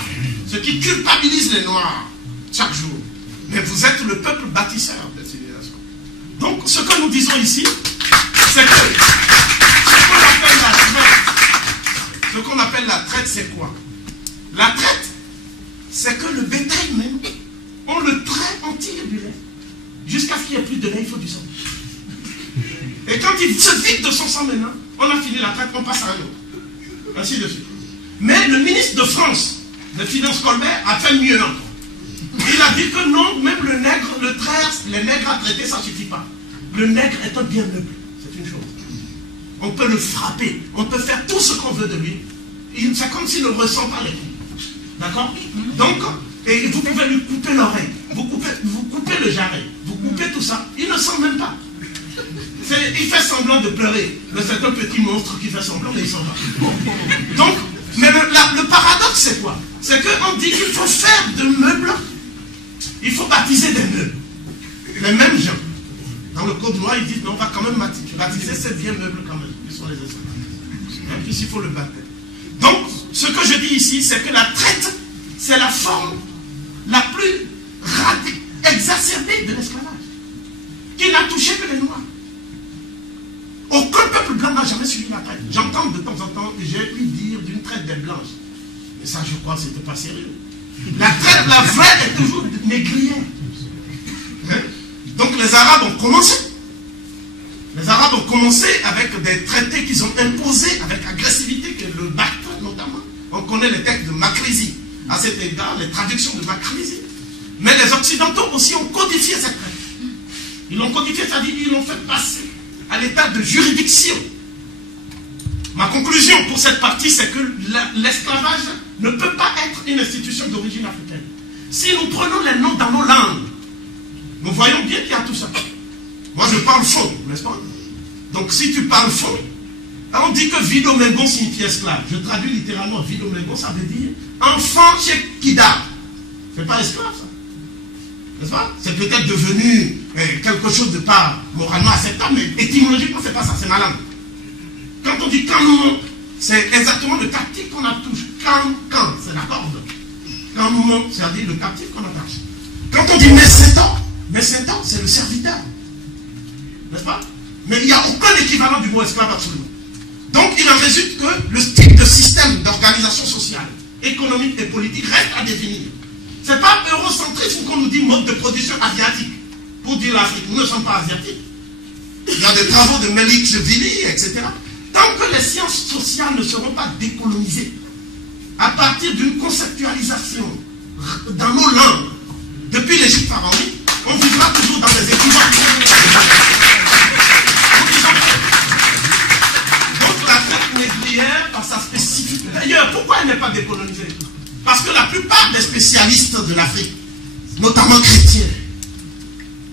Ce qui culpabilise les Noirs chaque jour. Mais vous êtes le peuple bâtisseur de civilisation. Donc ce que nous disons ici, c'est que ce qu'on appelle la traite, c'est quoi? La traite, c'est que le bétail même, on le traite, on tire du lait. Jusqu'à ce qu'il n'y ait plus de lait, il faut du sang. Et quand il se vide de son sang maintenant, on a fini la traite, on passe à un autre. Ainsi de suite. Mais le ministre de France, de Finances Colbert, a fait mieux encore. Il a dit que non, même le nègre, les nègres à traiter, ça ne suffit pas. Le nègre est un bien meuble, c'est une chose. On peut le frapper, on peut faire tout ce qu'on veut de lui. C'est comme s'il ne ressent pas les coups. D'accord? Donc, et vous pouvez lui couper l'oreille, vous coupez le jarret, vous coupez tout ça, il ne sent même pas. Il fait semblant de pleurer. C'est un petit monstre qui fait semblant, mais il ne sent pas. Donc, mais le paradoxe, c'est quoi? C'est qu'on dit qu'il faut faire de meubles, il faut baptiser des meubles. Les mêmes gens. Dans le code noir, ils disent, mais on va quand même baptiser ces vieux meubles quand même, qui sont les esclaves. Et puis il faut le baptême. Donc, ce que je dis ici, c'est que la traite, c'est la forme la plus exacerbée de l'esclavage, qui n'a touché que les Noirs. Aucun peuple blanc n'a jamais suivi la traite. J'entends de temps en temps, j'ai pu dire d'une traite des Blanches. Mais ça, je crois que c'était pas sérieux. La traite, la vraie, est toujours négrière. Hein? Donc les Arabes ont commencé. Les Arabes ont commencé avec des traités qu'ils ont imposés avec agressivité, que le Bactre notamment. On connaît les textes de Makrizi. À cet égard, les traductions de Makrizi. Mais les Occidentaux aussi ont codifié cette traite. Ils l'ont codifié, c'est-à-dire qu'ils l'ont fait passer à l'état de juridiction. Ma conclusion pour cette partie, c'est que l'esclavage ne peut pas être une institution d'origine africaine. Si nous prenons les noms dans nos langues, nous voyons bien qu'il y a tout ça. Moi, je parle faux, n'est-ce pas? Donc, si tu parles faux, on dit que Vidomengo signifie esclave. Je traduis littéralement Vidomengo, ça veut dire enfant chez Kida. C'est pas esclave, ça. N'est-ce pas? C'est peut-être devenu quelque chose de pas moralement acceptable, mais étymologiquement, c'est pas ça, c'est ma langue. Quand on dit canouman, c'est exactement le captif qu'on attache. Can, c'est la corde. Canouman, c'est-à-dire le captif qu'on attache. Quand on dit messétan, c'est le serviteur. N'est-ce pas? Mais il n'y a aucun équivalent du mot esclave absolument. Donc il en résulte que le type de système d'organisation sociale, économique et politique reste à définir. Ce n'est pas eurocentrisme qu'on nous dit mode de production asiatique. Pour dire l'Afrique, nous ne sommes pas asiatiques. Il y a des travaux de Melik-Chevili, etc. Tant que les sciences sociales ne seront pas décolonisées, à partir d'une conceptualisation dans nos langues, depuis l'Égypte pharaonique, on vivra toujours dans des équivoques. Donc la traite négrière, par sa spécificité. D'ailleurs, pourquoi elle n'est pas décolonisée? Parce que la plupart des spécialistes de l'Afrique, notamment chrétiens,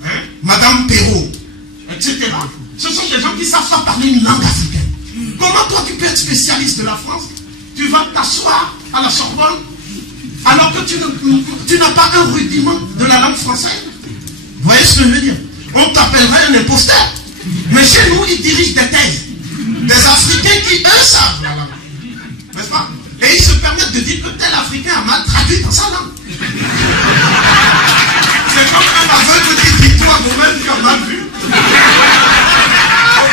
hein, Madame Perrault, etc., ce sont des gens qui savent pas parler une langue africaine. Comment toi tu peux être spécialiste de la France? Tu vas t'asseoir à la Sorbonne alors que tu n'as pas un rudiment de la langue française. Vous voyez ce que je veux dire? On t'appellerait un imposteur. Mais chez nous, ils dirigent des thèses. Des Africains qui, eux, savent la langue. N'est-ce pas? Et ils se permettent de dire que tel Africain a mal traduit dans sa langue. C'est comme un aveugle qui dit toi vous-même tu as mal vu. On ne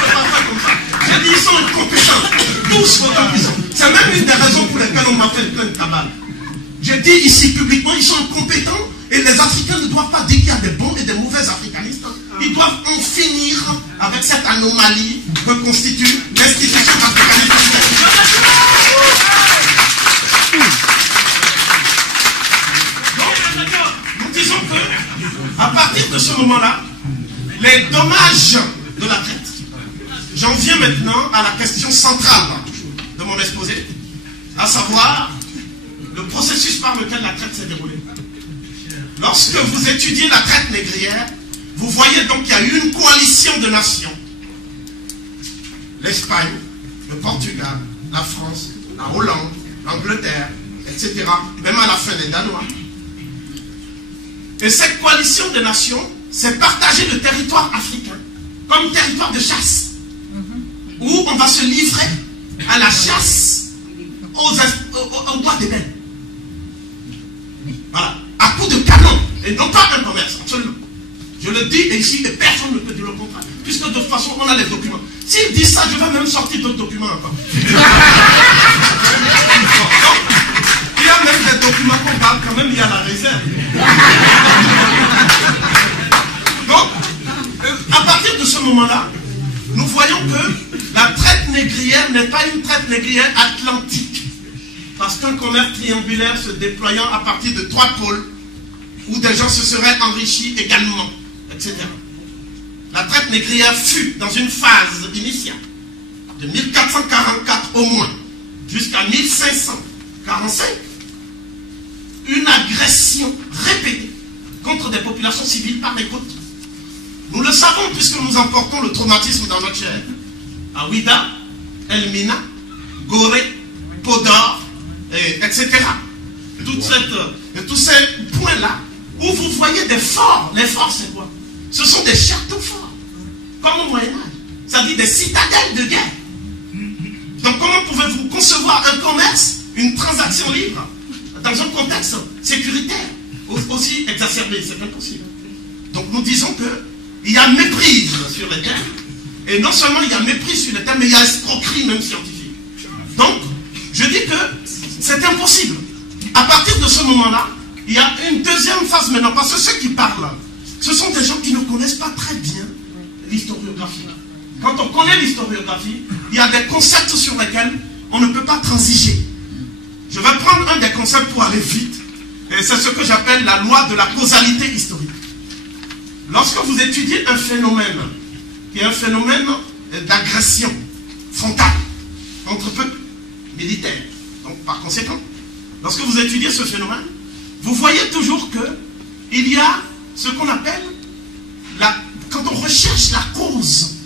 peut pas faire comme ça. J'ai dit ils sont incompétents. Tous autant qu'ils sont. C'est même une des raisons pour lesquelles on m'a fait plein de cabales. J'ai dit ici publiquement, ils sont incompétents et les Africains ne doivent pas dire qu'il y a des bons et des mauvais africanistes. Ils doivent en finir avec cette anomalie que constitue l'institution africaniste. Donc, nous disons que, à partir de ce moment-là, les dommages de la traite. J'en viens maintenant à la question centrale de mon exposé, à savoir le processus par lequel la traite s'est déroulée. Lorsque vous étudiez la traite négrière, vous voyez donc qu'il y a eu une coalition de nations. L'Espagne, le Portugal, la France, la Hollande, l'Angleterre, etc. Même à la fin les Danois. Et cette coalition de nations s'est partagée le territoire africain comme territoire de chasse, où on va se livrer à la chasse aux droits des bêtes. Voilà, à coup de canon, et non pas un commerce, absolument. Je le dis ici, et personne ne peut dire le contraire, puisque de toute façon, on a les documents. S'ils disent ça, je vais même sortir d'autres documents encore. Donc, il y a même des documents qu'on parle quand même, il y a la réserve. Donc, à partir de ce moment-là, nous voyons que la traite négrière n'est pas une traite négrière atlantique. Parce qu'un commerce triangulaire se déployant à partir de 3 pôles, où des gens se seraient enrichis également, etc. La traite négrière fut, dans une phase initiale, de 1444 au moins, jusqu'à 1545, une agression répétée contre des populations civiles par les côtes. Nous le savons puisque nous emportons le traumatisme dans notre chair. À Ouida, Elmina, Gorée, Podor, etc. Tous ces points-là, où vous voyez des forts. Les forts, c'est quoi? Ce sont des châteaux forts, comme au Moyen-Âge. C'est-à-dire des citadelles de guerre. Donc comment pouvez-vous concevoir un commerce, une transaction libre, dans un contexte sécuritaire aussi exacerbé? C'est impossible. Donc nous disons qu'il y a méprise sur les terres. Et non seulement il y a méprise sur les terres, mais il y a escroquerie même scientifique. Donc, je dis que c'est impossible. À partir de ce moment-là, il y a une deuxième phase maintenant, parce que ceux qui parlent, ce sont des gens qui ne connaissent pas très bien l'historiographie. Quand on connaît l'historiographie, il y a des concepts sur lesquels on ne peut pas transiger. Je vais prendre un des concepts pour aller vite, et c'est ce que j'appelle la loi de la causalité historique. Lorsque vous étudiez un phénomène, qui est un phénomène d'agression frontale entre peuples militaires, donc par conséquent, lorsque vous étudiez ce phénomène, vous voyez toujours qu'il y a ce qu'on appelle, quand on recherche la cause,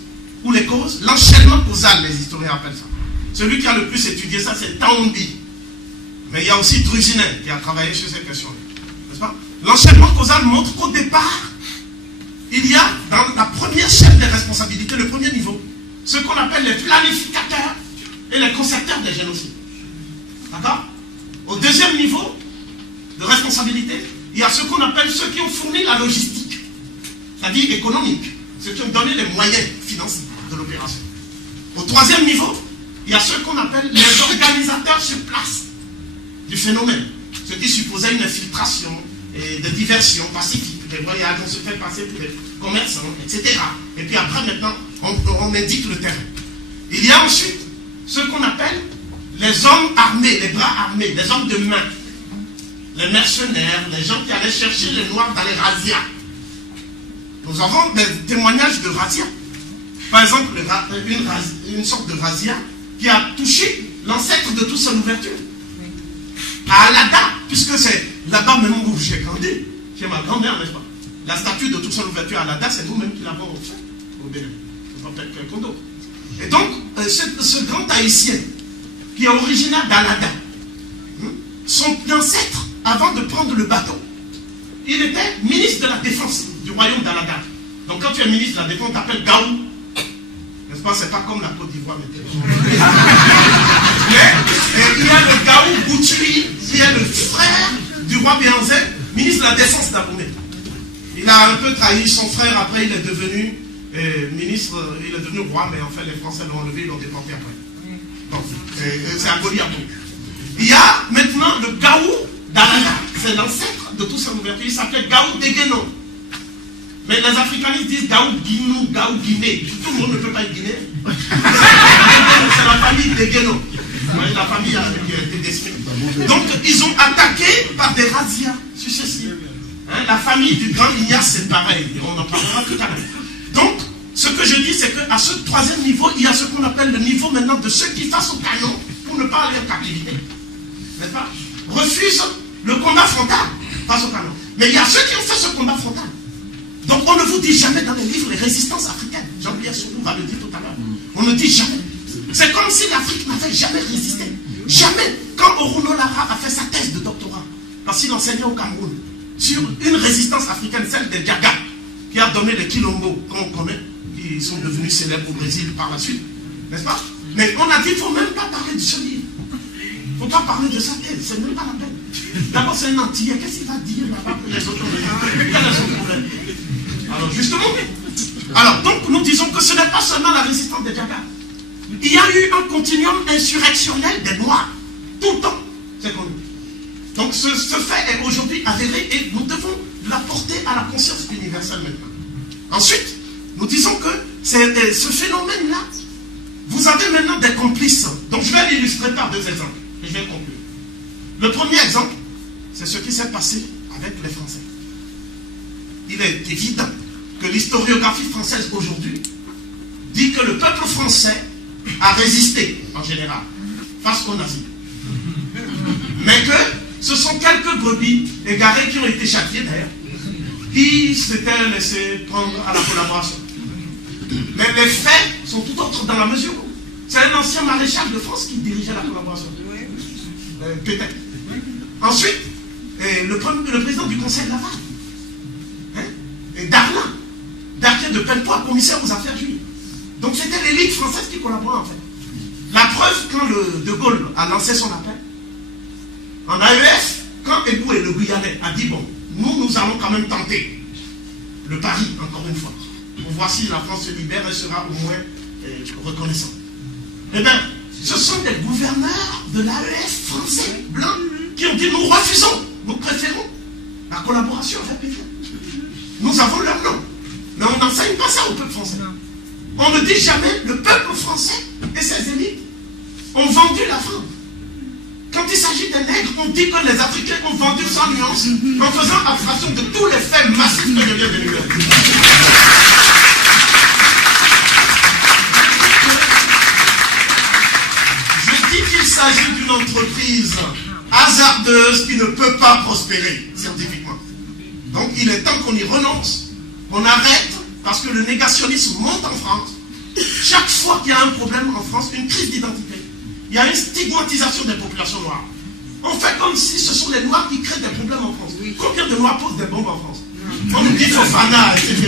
ou les causes, l'enchaînement causal, les historiens appellent ça. Celui qui a le plus étudié ça, c'est Townby. Mais il y a aussi Drusinet qui a travaillé sur ces questions-là. N'est-ce pas? L'enchaînement causal montre qu'au départ, il y a dans la première chaîne des responsabilités, le premier niveau, ce qu'on appelle les planificateurs et les concepteurs des génocides. D'accord? Au deuxième niveau de responsabilité, il y a ce qu'on appelle ceux qui ont fourni la logistique, c'est-à-dire économique, ceux qui ont donné les moyens financiers de l'opération. Au troisième niveau, il y a ceux qu'on appelle les organisateurs sur place du phénomène, ceux qui supposaient une infiltration et des diversions pacifiques, des voyages, on se fait passer pour des commerçants, etc. Et puis après, maintenant, on indique le terrain. Il y a ensuite ceux qu'on appelle les hommes armés, les bras armés, les hommes de main, les mercenaires, les gens qui allaient chercher les noirs dans les razzias. Nous avons des témoignages de razzias. Par exemple, une sorte de razzia qui a touché l'ancêtre de toute son ouverture. À Alada, puisque c'est là-bas même où j'ai grandi, chez ma grand-mère, n'est-ce pas? La statue de toute son ouverture à Alada, c'est nous-mêmes qui l'avons fait au Bénin. C'est pas peut-être quelqu'un d'autre. Et donc, ce grand haïtien, qui est originaire d'Alada, son ancêtre, avant de prendre le bateau, il était ministre de la Défense du royaume d'Alada. Donc quand tu es ministre de la Défense, on t'appelle Gaou. N'est-ce pas? C'est pas comme la Côte d'Ivoire. Mais il y a le Gaou Boutui, qui est le frère du roi Béanzé, ministre de la Défense d'Abomey. Il a un peu trahi son frère, après il est devenu ministre, il est devenu roi, mais en fait les Français l'ont enlevé, ils l'ont déporté après. Donc, c'est aboli après. Il y a maintenant le Gaou d'Arana, c'est l'ancêtre de tous ces ouvertures, il s'appelle Gaou Déguénon. Mais les africanistes disent Gaou Guinou, Gaou Guinée. Tout le monde ne peut pas être guinéen. C'est la famille Déguénon. La famille qui a été décimée. Donc ils ont attaqué par des razzias successives. La famille du grand Ignace, c'est pareil. On en parlera tout à l'heure. Donc, ce que je dis, c'est qu'à ce troisième niveau, il y a ce qu'on appelle le niveau maintenant de ceux qui face au canon pour ne pas aller en captivité. N'est-ce pas? Refusent le combat frontal face au canon. Mais il y a ceux qui ont fait ce combat frontal. Donc on ne vous dit jamais dans les livres les résistances africaines. Jean-Pierre Soulou va le dire tout à l'heure. On ne dit jamais. C'est comme si l'Afrique n'avait jamais résisté. Jamais. Quand Oruno Lara a fait sa thèse de doctorat, parce qu'il enseignait au Cameroun, sur une résistance africaine, celle des Diaga, qui a donné les Quilombo, qu'on connaît, qui sont devenus célèbres au Brésil par la suite. N'est-ce pas? Mais on a dit qu'il ne faut même pas parler de ce livre. Il ne faut pas parler de sa thèse. C'est même pas la peine. D'abord, c'est un antillais. Qu'est-ce qu'il va dire là-bas pour les autres? Quel est son problème? Alors justement, alors donc nous disons que ce n'est pas seulement la résistance des Diaga. Il y a eu un continuum insurrectionnel des Noirs, tout le temps, c'est connu. Donc ce fait est aujourd'hui avéré et nous devons l'apporter à la conscience universelle maintenant. Ensuite, nous disons que ce phénomène-là, vous avez maintenant des complices. Donc je vais l'illustrer par deux exemples, et je vais conclure. Le premier exemple, c'est ce qui s'est passé avec les Français. Il est évident que l'historiographie française aujourd'hui dit que le peuple français a résisté, en général, face aux nazis. Mais que ce sont quelques brebis égarés qui ont été châtiés d'ailleurs, qui s'étaient laissés prendre à la collaboration. Mais les faits sont tout autres dans la mesure où c'est un ancien maréchal de France qui dirigeait la collaboration. Peut-être. Ensuite, le président du Conseil Laval, et Darlan, de Pellepoix, commissaire aux affaires juives. Donc c'était l'élite française qui collaborait en fait. La preuve, quand De Gaulle a lancé son appel, en AEF, quand Eboué, le Guyanais, a dit bon, nous allons quand même tenter le pari, encore une fois, pour voir si la France se libère et sera au moins reconnaissante. Eh bien, ce sont des gouverneurs de l'AEF français, blancs, qui ont dit nous refusons, nous préférons la collaboration avec Pétain. Nous avons leur nom. Mais on n'enseigne pas ça au peuple français. On ne dit jamais le peuple français et ses élites ont vendu la France. Quand il s'agit des nègres, on dit que les Africains ont vendu sans nuance en faisant abstraction de tous les faits massifs que je viens de lui dire. Je dis qu'il s'agit d'une entreprise hasardeuse qui ne peut pas prospérer scientifiquement. Donc il est temps qu'on y renonce, qu'on arrête, parce que le négationnisme monte en France. Chaque fois qu'il y a un problème en France, une crise d'identité, il y a une stigmatisation des populations noires. On fait comme si ce sont les Noirs qui créent des problèmes en France. Combien de Noirs posent des bombes en France? On nous dit Fofana, etc.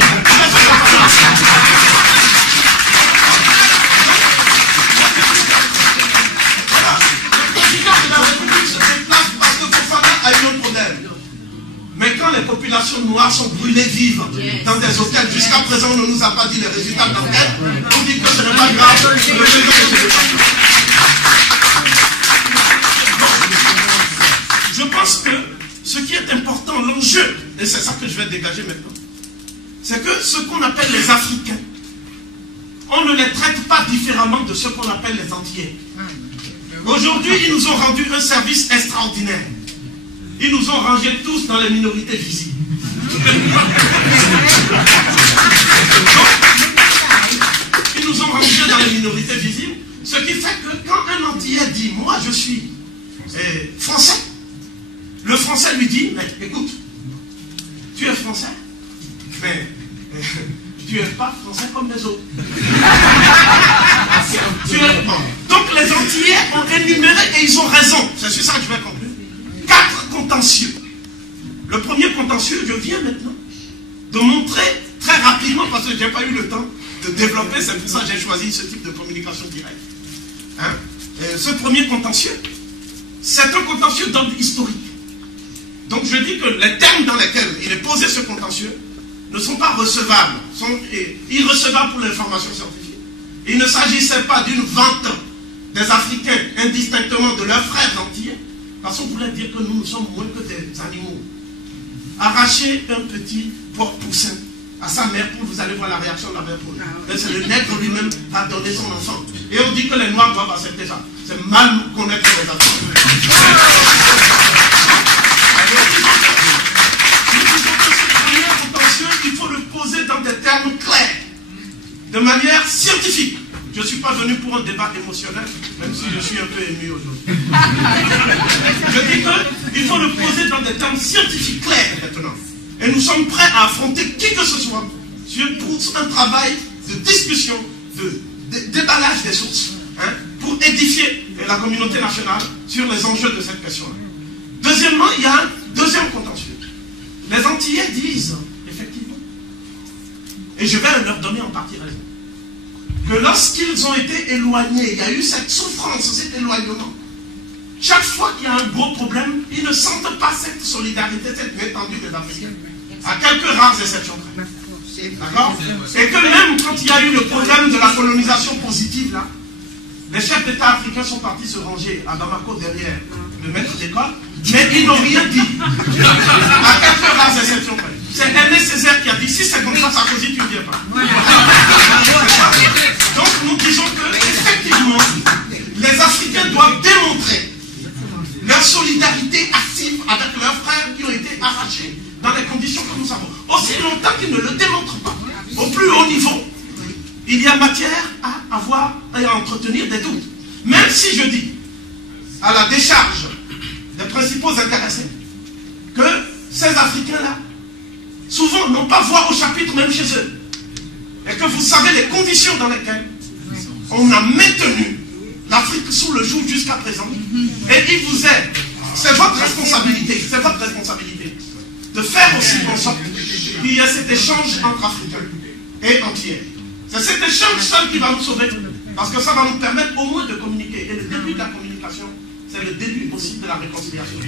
Voilà. Le président de la République se déplace parce que Fofana a eu un problème. Mais quand les populations noires sont brûlées vives dans des hôtels, jusqu'à présent on ne nous a pas dit les résultats d'enquête, on dit que ce n'est pas grave, le président ne se déplace. Je pense que ce qui est important, l'enjeu, et c'est ça que je vais dégager maintenant, c'est que ce qu'on appelle les Africains, on ne les traite pas différemment de ce qu'on appelle les Antillais. Aujourd'hui, ils nous ont rendu un service extraordinaire. Ils nous ont rangés tous dans les minorités visibles. Ils nous ont rangés dans les minorités visibles, ce qui fait que quand un Antillais dit « moi je suis français », le français lui dit, mais écoute, tu es français, mais tu n'es pas français comme les autres. Donc les Antillais ont énuméré, et ils ont raison, c'est sur ça que je vais conclure, 4 contentieux. Le premier contentieux, je viens maintenant de montrer très rapidement, parce que je n'ai pas eu le temps de développer, c'est pour ça que j'ai choisi ce type de communication directe. Ce premier contentieux, c'est un contentieux d'ordre historique. Donc je dis que les termes dans lesquels il est posé ce contentieux ne sont pas recevables, sont irrecevables pour l'information scientifique. Il ne s'agissait pas d'une vente des Africains indistinctement de leurs frères antillais, parce qu'on voulait dire que nous sommes moins que des animaux. Arracher un petit porc-poussin à sa mère pour vous allez voir la réaction de la mère pour lui. C'est le nègre lui-même qui va donner son enfant. Et on dit que les Noirs doivent accepter ça. C'est mal connaître les Africains. Il faut le poser dans des termes clairs, de manière scientifique. Je ne suis pas venu pour un débat émotionnel, même si je suis un peu ému aujourd'hui. Je dis qu'il faut le poser dans des termes scientifiques clairs maintenant. Et nous sommes prêts à affronter qui que ce soit pour un travail de discussion, de déballage des sources, hein, pour édifier la communauté nationale sur les enjeux de cette question-là. Deuxièmement, il y a un deuxième contentieux. Les Antillais disent, effectivement, et je vais leur donner en partie raison, que lorsqu'ils ont été éloignés, il y a eu cette souffrance, cet éloignement. Chaque fois qu'il y a un gros problème, ils ne sentent pas cette solidarité, cette étendue des Africains. À quelques rares exceptions près. D'accord? Et que même quand il y a eu le problème de la colonisation positive, là, les chefs d'État africains sont partis se ranger à Bamako derrière le maître d'école, mais ils n'ont rien dit. À quelques rares exceptions près. C'est Aimé Césaire qui a dit, si c'est comme ça, Sarkozy, tu ne viens pas. Donc nous disons que, effectivement, les Africains doivent démontrer leur solidarité active avec leurs frères qui ont été arrachés dans les conditions que nous savons. Aussi longtemps qu'ils ne le démontrent pas, au plus haut niveau, il y a matière à avoir et à entretenir des doutes. Même si je dis, à la décharge des principaux intéressés, que ces Africains-là, souvent n'ont pas voix au chapitre même chez eux. Et que vous savez les conditions dans lesquelles on a maintenu l'Afrique sous le joug jusqu'à présent. Et il vous aide. C'est votre responsabilité. C'est votre responsabilité. De faire aussi en sorte qu'il y ait cet échange entre Africains et Antillais. C'est cet échange seul qui va nous sauver. Parce que ça va nous permettre au moins de communiquer. Et le début de la communication, c'est le début aussi de la réconciliation.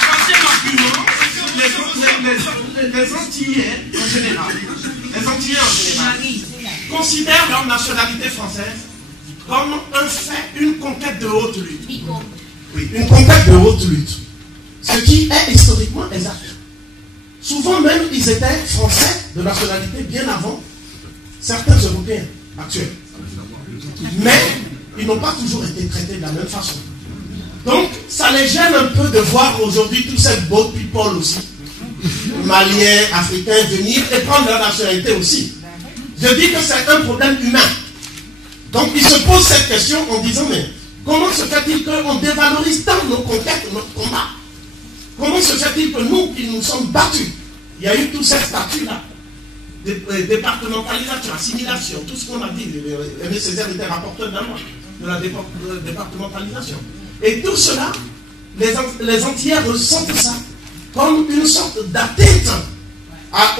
Troisième argument, les Antillais en général, considèrent leur nationalité française comme un fait, une conquête de haute lutte. Oui, une conquête de haute lutte. Ce qui est historiquement exact. Souvent même, ils étaient français de nationalité bien avant certains Européens actuels. Mais ils n'ont pas toujours été traités de la même façon. Donc, ça les gêne un peu de voir aujourd'hui tous ces boat people aussi, Maliens, Africains, venir et prendre leur nationalité aussi. Je dis que c'est un problème humain. Donc, ils se posent cette question en disant, mais comment se fait-il qu'on dévalorise tant nos conquêtes, notre combat? Comment se fait-il que nous, qui nous sommes battus, il y a eu tous ces statuts-là, départementalisation, assimilation, tout ce qu'on a dit, Aimé Césaire était rapporteur d'un mois de la départementalisation. Et tout cela, les Antillais ressentent ça comme une sorte d'atteinte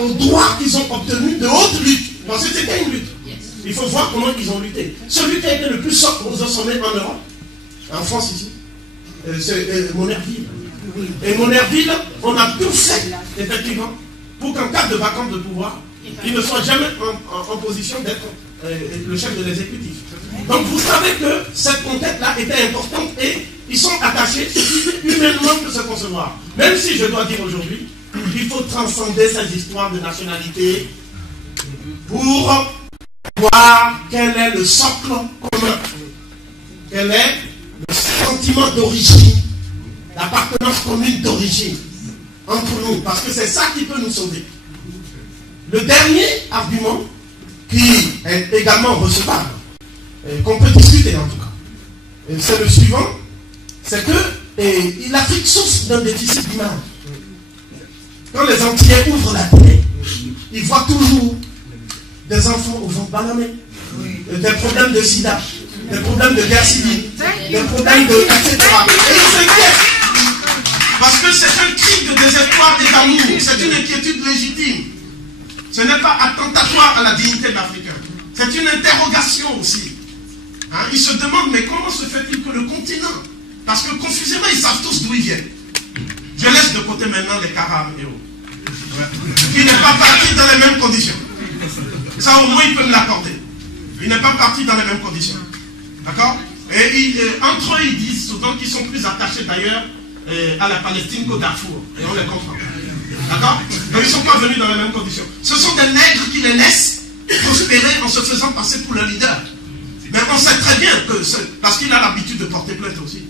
aux droits qu'ils ont obtenus de haute lutte. Parce que c'était une lutte. Il faut voir comment ils ont lutté. Celui qui a été le plus au sommet en Europe, en France ici, c'est Monnerville. Et Monnerville, on a tout fait, effectivement, pour qu'en cas de vacance de pouvoir, il ne soit jamais en position d'être le chef de l'exécutif. Donc vous savez que cette conquête-là était importante et ils sont attachés humainement de se concevoir. Même si je dois dire aujourd'hui, il faut transcender ces histoires de nationalité pour voir quel est le socle commun, quel est le sentiment d'origine, l'appartenance commune d'origine entre nous, parce que c'est ça qui peut nous sauver. Le dernier argument, qui est également recevable, qu'on peut discuter en tout cas, c'est le suivant, c'est que l'Afrique souffre d'un déficit d'image. Quand les Antillais ouvrent la télé, ils voient toujours des enfants au ventre banamé, des problèmes de sida, des problèmes de guerre civile, des problèmes de... etc. Et ils s'inquiètent. Parce que c'est un cri de désespoir et d'amour, c'est une inquiétude légitime. Ce n'est pas attentatoire à la dignité de l'Africain. C'est une interrogation aussi. Hein, ils se demandent, mais comment se fait-il que le continent, parce que confusément, ils savent tous d'où ils viennent. Je laisse de côté maintenant les Karam et autres, qui n'est pas parti dans les mêmes conditions. Ça, au moins, ils peuvent me l'accorder. Il n'est pas parti dans les mêmes conditions. D'accord? Et entre eux, ils disent souvent qu'ils sont plus attachés d'ailleurs à la Palestine qu'au Darfour. Et on les comprend. D'accord? Donc ils ne sont pas venus dans les mêmes conditions. Ce sont des nègres qui les laissent prospérer en se faisant passer pour le leader. Mais on sait très bien que parce qu'il a l'habitude de porter plainte aussi.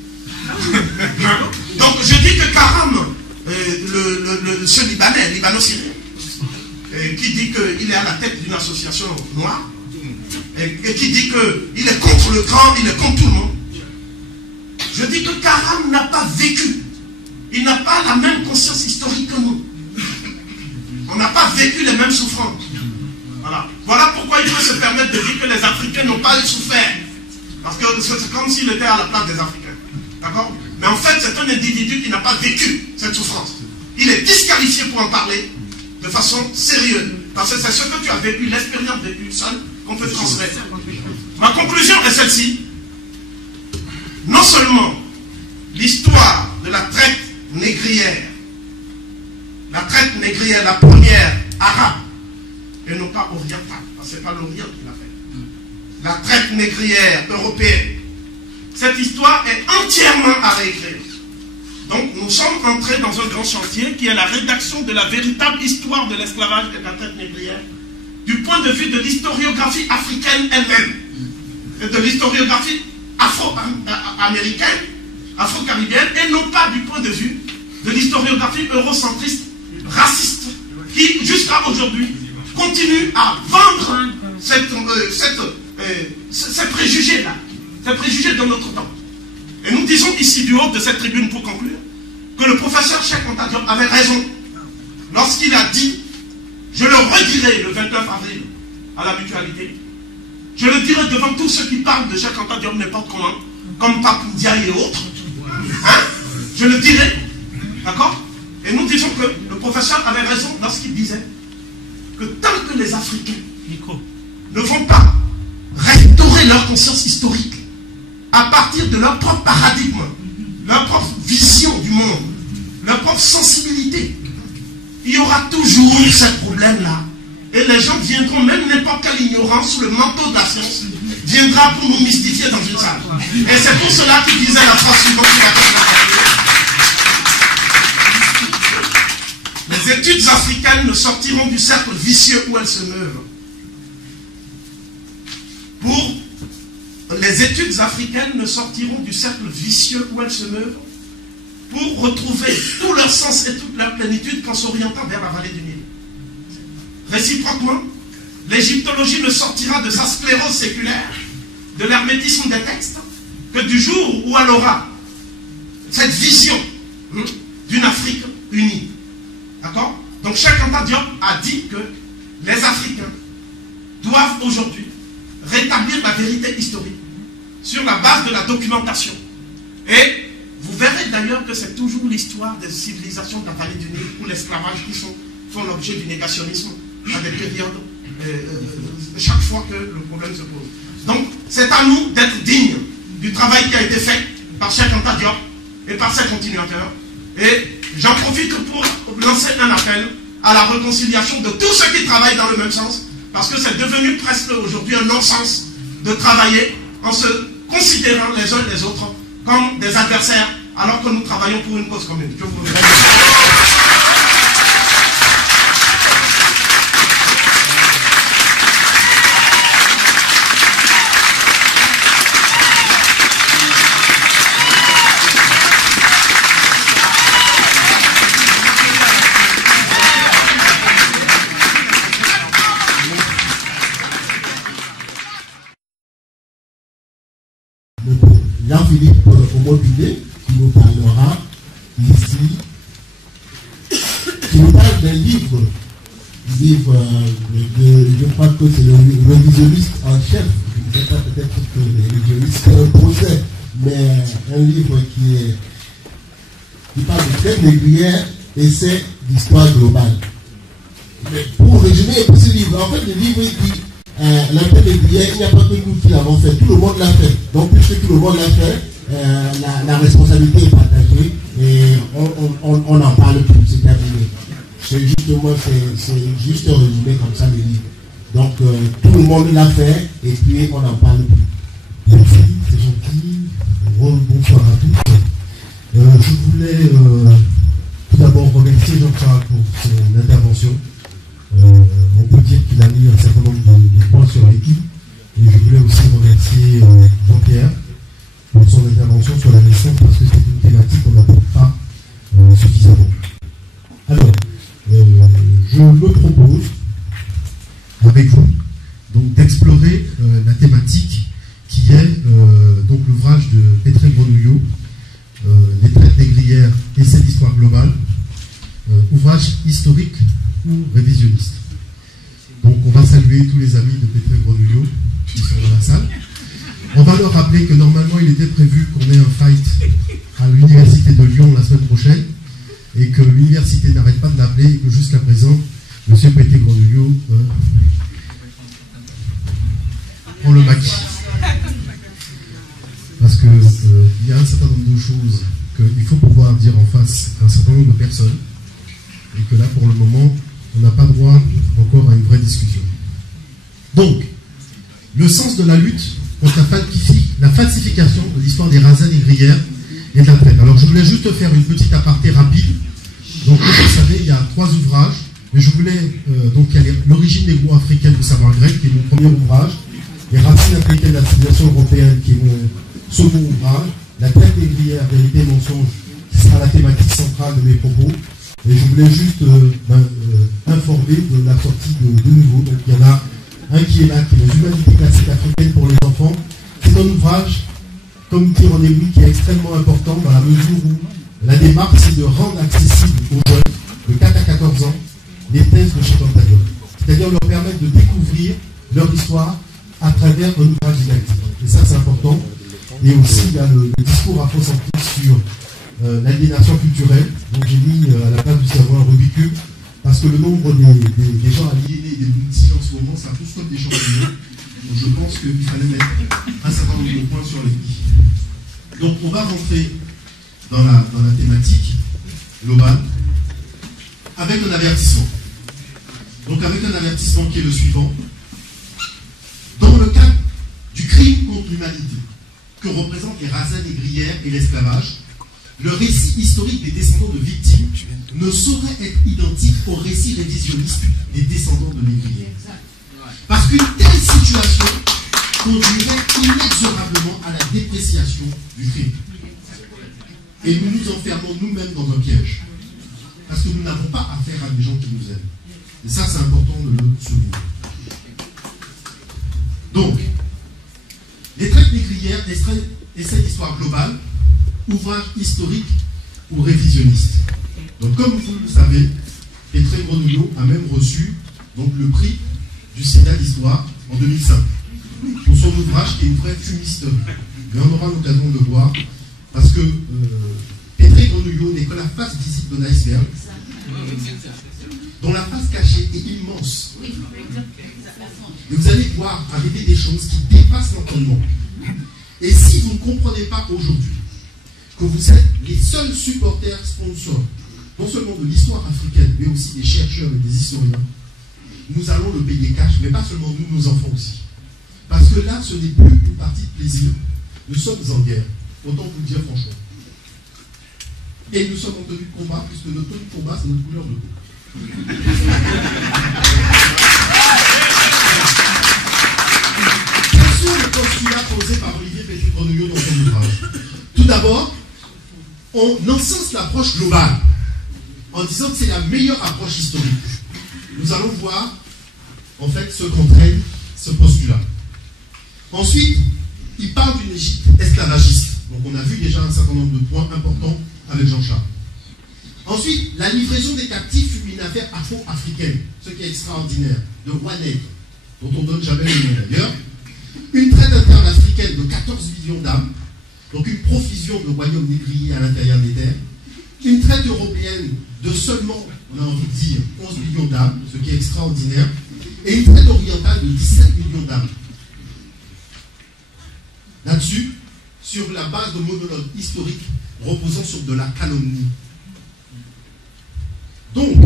Donc je dis que Karam, ce Libanais, Libano-Syrien, qui dit qu'il est à la tête d'une association noire, et qui dit qu'il est contre le grand, il est contre tout le monde. Je dis que Karam n'a pas vécu. Il n'a pas la même conscience historique que nous. On n'a pas vécu les mêmes souffrances. Voilà pourquoi il peut se permettre de dire que les Africains n'ont pas souffert. Parce que c'est comme s'il était à la place des Africains. D'accord? Mais en fait, c'est un individu qui n'a pas vécu cette souffrance. Il est disqualifié pour en parler de façon sérieuse. Parce que c'est ce que tu as vécu, l'expérience vécue seule, qu'on peut transmettre. Ma conclusion est celle-ci. Non seulement l'histoire de la traite négrière, la première arabe, et non pas orientale, parce que ce n'est pas l'Orient qui l'a fait. La traite négrière européenne, cette histoire est entièrement à réécrire. Donc nous sommes entrés dans un grand chantier qui est la rédaction de la véritable histoire de l'esclavage et de la traite négrière du point de vue de l'historiographie africaine elle-même et de l'historiographie afro-américaine, afro-caribéenne, et non pas du point de vue de l'historiographie eurocentriste, raciste, qui jusqu'à aujourd'hui continue à vendre ces préjugés-là, ces préjugés de notre temps. Et nous disons ici du haut de cette tribune pour conclure que le professeur Cheikh Anta Diop avait raison lorsqu'il a dit, je le redirai le 29 avril à la mutualité, je le dirai devant tous ceux qui parlent de Cheikh Anta Diop n'importe comment, comme Papoudia et autres, hein? Je le dirai, d'accord? Et nous disons que le professeur avait raison lorsqu'il disait que tant que les Africains ne vont pas restaurer leur conscience historique à partir de leur propre paradigme, leur propre vision du monde, leur propre sensibilité, il y aura toujours ce problème-là. Et les gens viendront, même n'importe quelle ignorance sous le manteau de la science, viendra pour nous mystifier dans une salle. Et c'est pour cela qu'il disait la phrase suivante. Les études africaines ne sortiront du cercle vicieux où elles se meuvent. Les études africaines ne sortiront du cercle vicieux où elles se meuvent pour retrouver tout leur sens et toute leur plénitude qu'en s'orientant vers la vallée du Nil. Réciproquement, l'égyptologie ne sortira de sa sclérose séculaire, de l'hermétisme des textes, que du jour où elle aura cette vision d'une Afrique unie. D'accord? Donc Cheikh Anta Diop a dit que les Africains doivent aujourd'hui rétablir la vérité historique sur la base de la documentation. Et vous verrez d'ailleurs que c'est toujours l'histoire des civilisations de la vallée du Nil ou l'esclavage qui font l'objet du négationnisme à des périodes chaque fois que le problème se pose. Donc c'est à nous d'être dignes du travail qui a été fait par Cheikh Anta Diop et par ses continuateurs. Et j'en profite pour lancer un appel à la réconciliation de tous ceux qui travaillent dans le même sens, parce que c'est devenu presque aujourd'hui un non-sens de travailler en se considérant les uns les autres comme des adversaires, alors que nous travaillons pour une cause commune. Je vous remercie. Jean-Philippe Omobilé, qui nous parlera ici, qui nous parle d'un livre, je crois que c'est le révisionniste en chef, je ne sais pas peut-être que le révisionniste c'est un procès, mais un livre qui parle de traite négrière et c'est l'histoire globale. Mais pour résumer ce livre, en fait le livre dit la traite négrière, il n'y a pas que nous qui l'avons fait, tout le monde l'a fait. Donc, puisque tout le monde l'a fait, la responsabilité est partagée et on en parle plus, c'est terminé. C'est juste résumé comme ça le livre. Donc, tout le monde l'a fait et puis on en parle plus. Merci, c'est gentil. Bonsoir à tous. Je voulais tout d'abord remercier Jean-Charles pour son intervention. On peut dire qu'il a mis un certain nombre de points sur l'équipe. Et je voulais aussi remercier Jean-Pierre pour son intervention sur la naissance parce que c'est une thématique qu'on n'aborde pas suffisamment. Alors, je me propose, avec vous, donc d'explorer la thématique qui est donc l'ouvrage de Petré Grenouillot, Les traites négrières, essai d'histoire globale, ouvrage historique ou révisionniste. Donc on va saluer tous les amis de Petré Grenouillot qui sont dans la salle. On va leur rappeler que normalement il était prévu qu'on ait un fight à l'université de Lyon la semaine prochaine et que l'université n'arrête pas de l'appeler et que jusqu'à présent, M. Petré Grenouillot prend le maquis. Parce qu'il y a un certain nombre de choses qu'il faut pouvoir dire en face à un certain nombre de personnes et que là, pour le moment, on n'a pas droit encore à une vraie discussion. Donc, le sens de la lutte contre la falsification de l'histoire des razzias négrières et de la traite. Alors, je voulais juste faire une petite aparté rapide. Donc, comme vous savez, il y a 3 ouvrages, mais je voulais, donc, il y a l'origine négro-africaine du savoir grec, qui est mon premier ouvrage, les racines africaines de la civilisation européenne, qui est mon second ouvrage, la traite négrière, vérité et mensonge, qui sera la thématique centrale de mes propos. Et je voulais juste informer de la sortie de nouveau. Donc il y en a un qui est là, qui est les humanités classiques africaines pour les enfants. C'est un ouvrage, comme dit René Louis, qui est extrêmement important dans la mesure où la démarche, c'est de rendre accessible aux jeunes de 4 à 14 ans les thèses de Cheikh Anta Diop. C'est-à-dire leur permettre de découvrir leur histoire à travers un ouvrage didactique. Et ça, c'est important. Et aussi, il y a le discours afrocentrique sur l'aliénation culturelle. Donc, j'ai mis à la place du cerveau un Rubik's Cube, parce que le nombre des gens aliénés et des multis en ce moment, ça pousse comme des champignons. Donc, je pense qu'il fallait mettre un certain nombre de points sur les i. Donc, on va rentrer dans la thématique globale avec un avertissement. Donc, avec un avertissement qui est le suivant. Dans le cadre du crime contre l'humanité que représentent les razzias négrières et l'esclavage, le récit historique des descendants de victimes ne saurait être identique au récit révisionniste des descendants de négriers. Parce qu'une telle situation conduirait inexorablement à la dépréciation du crime. Et nous nous enfermons nous-mêmes dans un piège. Parce que nous n'avons pas affaire à des gens qui nous aiment. Et ça, c'est important de le souligner. Donc, les traites négrières, essai d'histoire globale, ouvrage historique ou révisionniste. Donc, comme vous le savez, Petré Grenouillot a même reçu donc, le prix du Sénat d'histoire en 2005 pour son ouvrage qui est une vraie fumisterie. Mais on aura l'occasion de le voir parce que Petré Grenouillot n'est que la face visible d'un iceberg dont la face cachée est immense. Et vous allez voir arriver des choses qui dépassent l'entendement. Et si vous ne comprenez pas aujourd'hui que vous êtes les seuls supporters sponsors, non seulement de l'histoire africaine, mais aussi des chercheurs et des historiens, nous allons le payer cash, mais pas seulement nous, nos enfants aussi. Parce que là, ce n'est plus une partie de plaisir. Nous sommes en guerre, autant vous le dire franchement. Et nous sommes en tenue de combat, puisque notre tenue de combat, c'est notre couleur de peau. Quels sont les postulats posés par Olivier Petré Grenouillot dans son ouvrage? Tout d'abord, on encense l'approche globale en disant que c'est la meilleure approche historique. Nous allons voir en fait ce qu'entraîne ce postulat. Ensuite, il parle d'une Égypte esclavagiste. Donc on a vu déjà un certain nombre de points importants avec Jean-Charles. Ensuite, la livraison des captifs fut une affaire afro-africaine, ce qui est extraordinaire, de roi nègre, dont on ne donne jamais le nom d'ailleurs. Une traite interne africaine de 14 millions d'âmes, donc une profusion de royaumes négriers à l'intérieur des terres. Une traite européenne de seulement, on a envie de dire, 11 millions d'âmes, ce qui est extraordinaire. et une traite orientale de 17 millions d'âmes. Là-dessus, sur la base de monologues historiques reposant sur de la calomnie. Donc,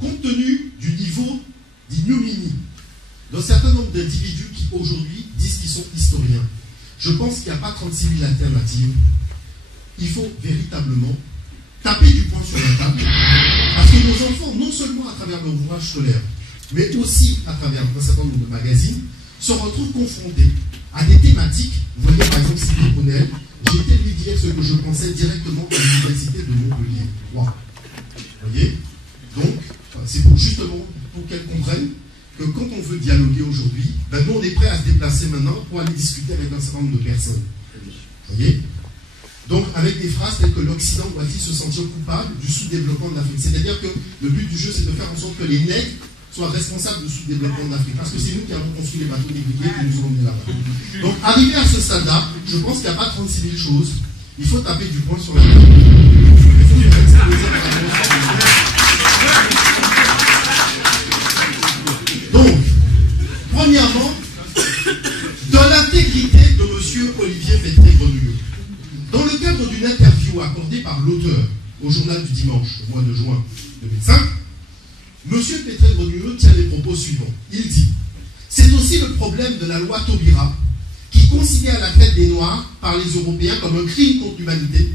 compte tenu du niveau d'ignominie d'un certain nombre d'individus qui aujourd'hui disent qu'ils sont historiens, je pense qu'il n'y a pas 36 000 alternatives. Il faut véritablement taper du poing sur la table, parce que nos enfants, non seulement à travers leur ouvrage scolaire, mais aussi à travers un certain nombre de magazines, se retrouvent confrontés à des thématiques. Vous voyez par exemple Sylvie Brunel, j'ai été lui dire ce que je pensais directement à l'université de Montpellier. Wow. Vous voyez? Donc, c'est justement pour qu'elle comprenne que quand on veut dialoguer aujourd'hui, ben nous on est prêt à se déplacer maintenant pour aller discuter avec un certain nombre de personnes. Vous voyez? Donc avec des phrases telles que l'Occident doit-il se sentir coupable du sous-développement de l'Afrique. C'est-à-dire que le but du jeu, c'est de faire en sorte que les nègres soient responsables du sous-développement de l'Afrique. Parce que c'est nous qui avons construit les bateaux négriers qui nous ont emmenés là-bas. Donc arrivé à ce stade-là, je pense qu'il n'y a pas 36 000 choses. Il faut taper du poing sur la table. Donc, premièrement, dans l'intégrité de M. Olivier Pétré-Grenouillot, dans le cadre d'une interview accordée par l'auteur au journal du dimanche, le mois de juin 2005, M. Pétré-Grenouillot tient les propos suivants. Il dit « C'est aussi le problème de la loi Taubira qui considère la traite des Noirs par les Européens comme un crime contre l'humanité,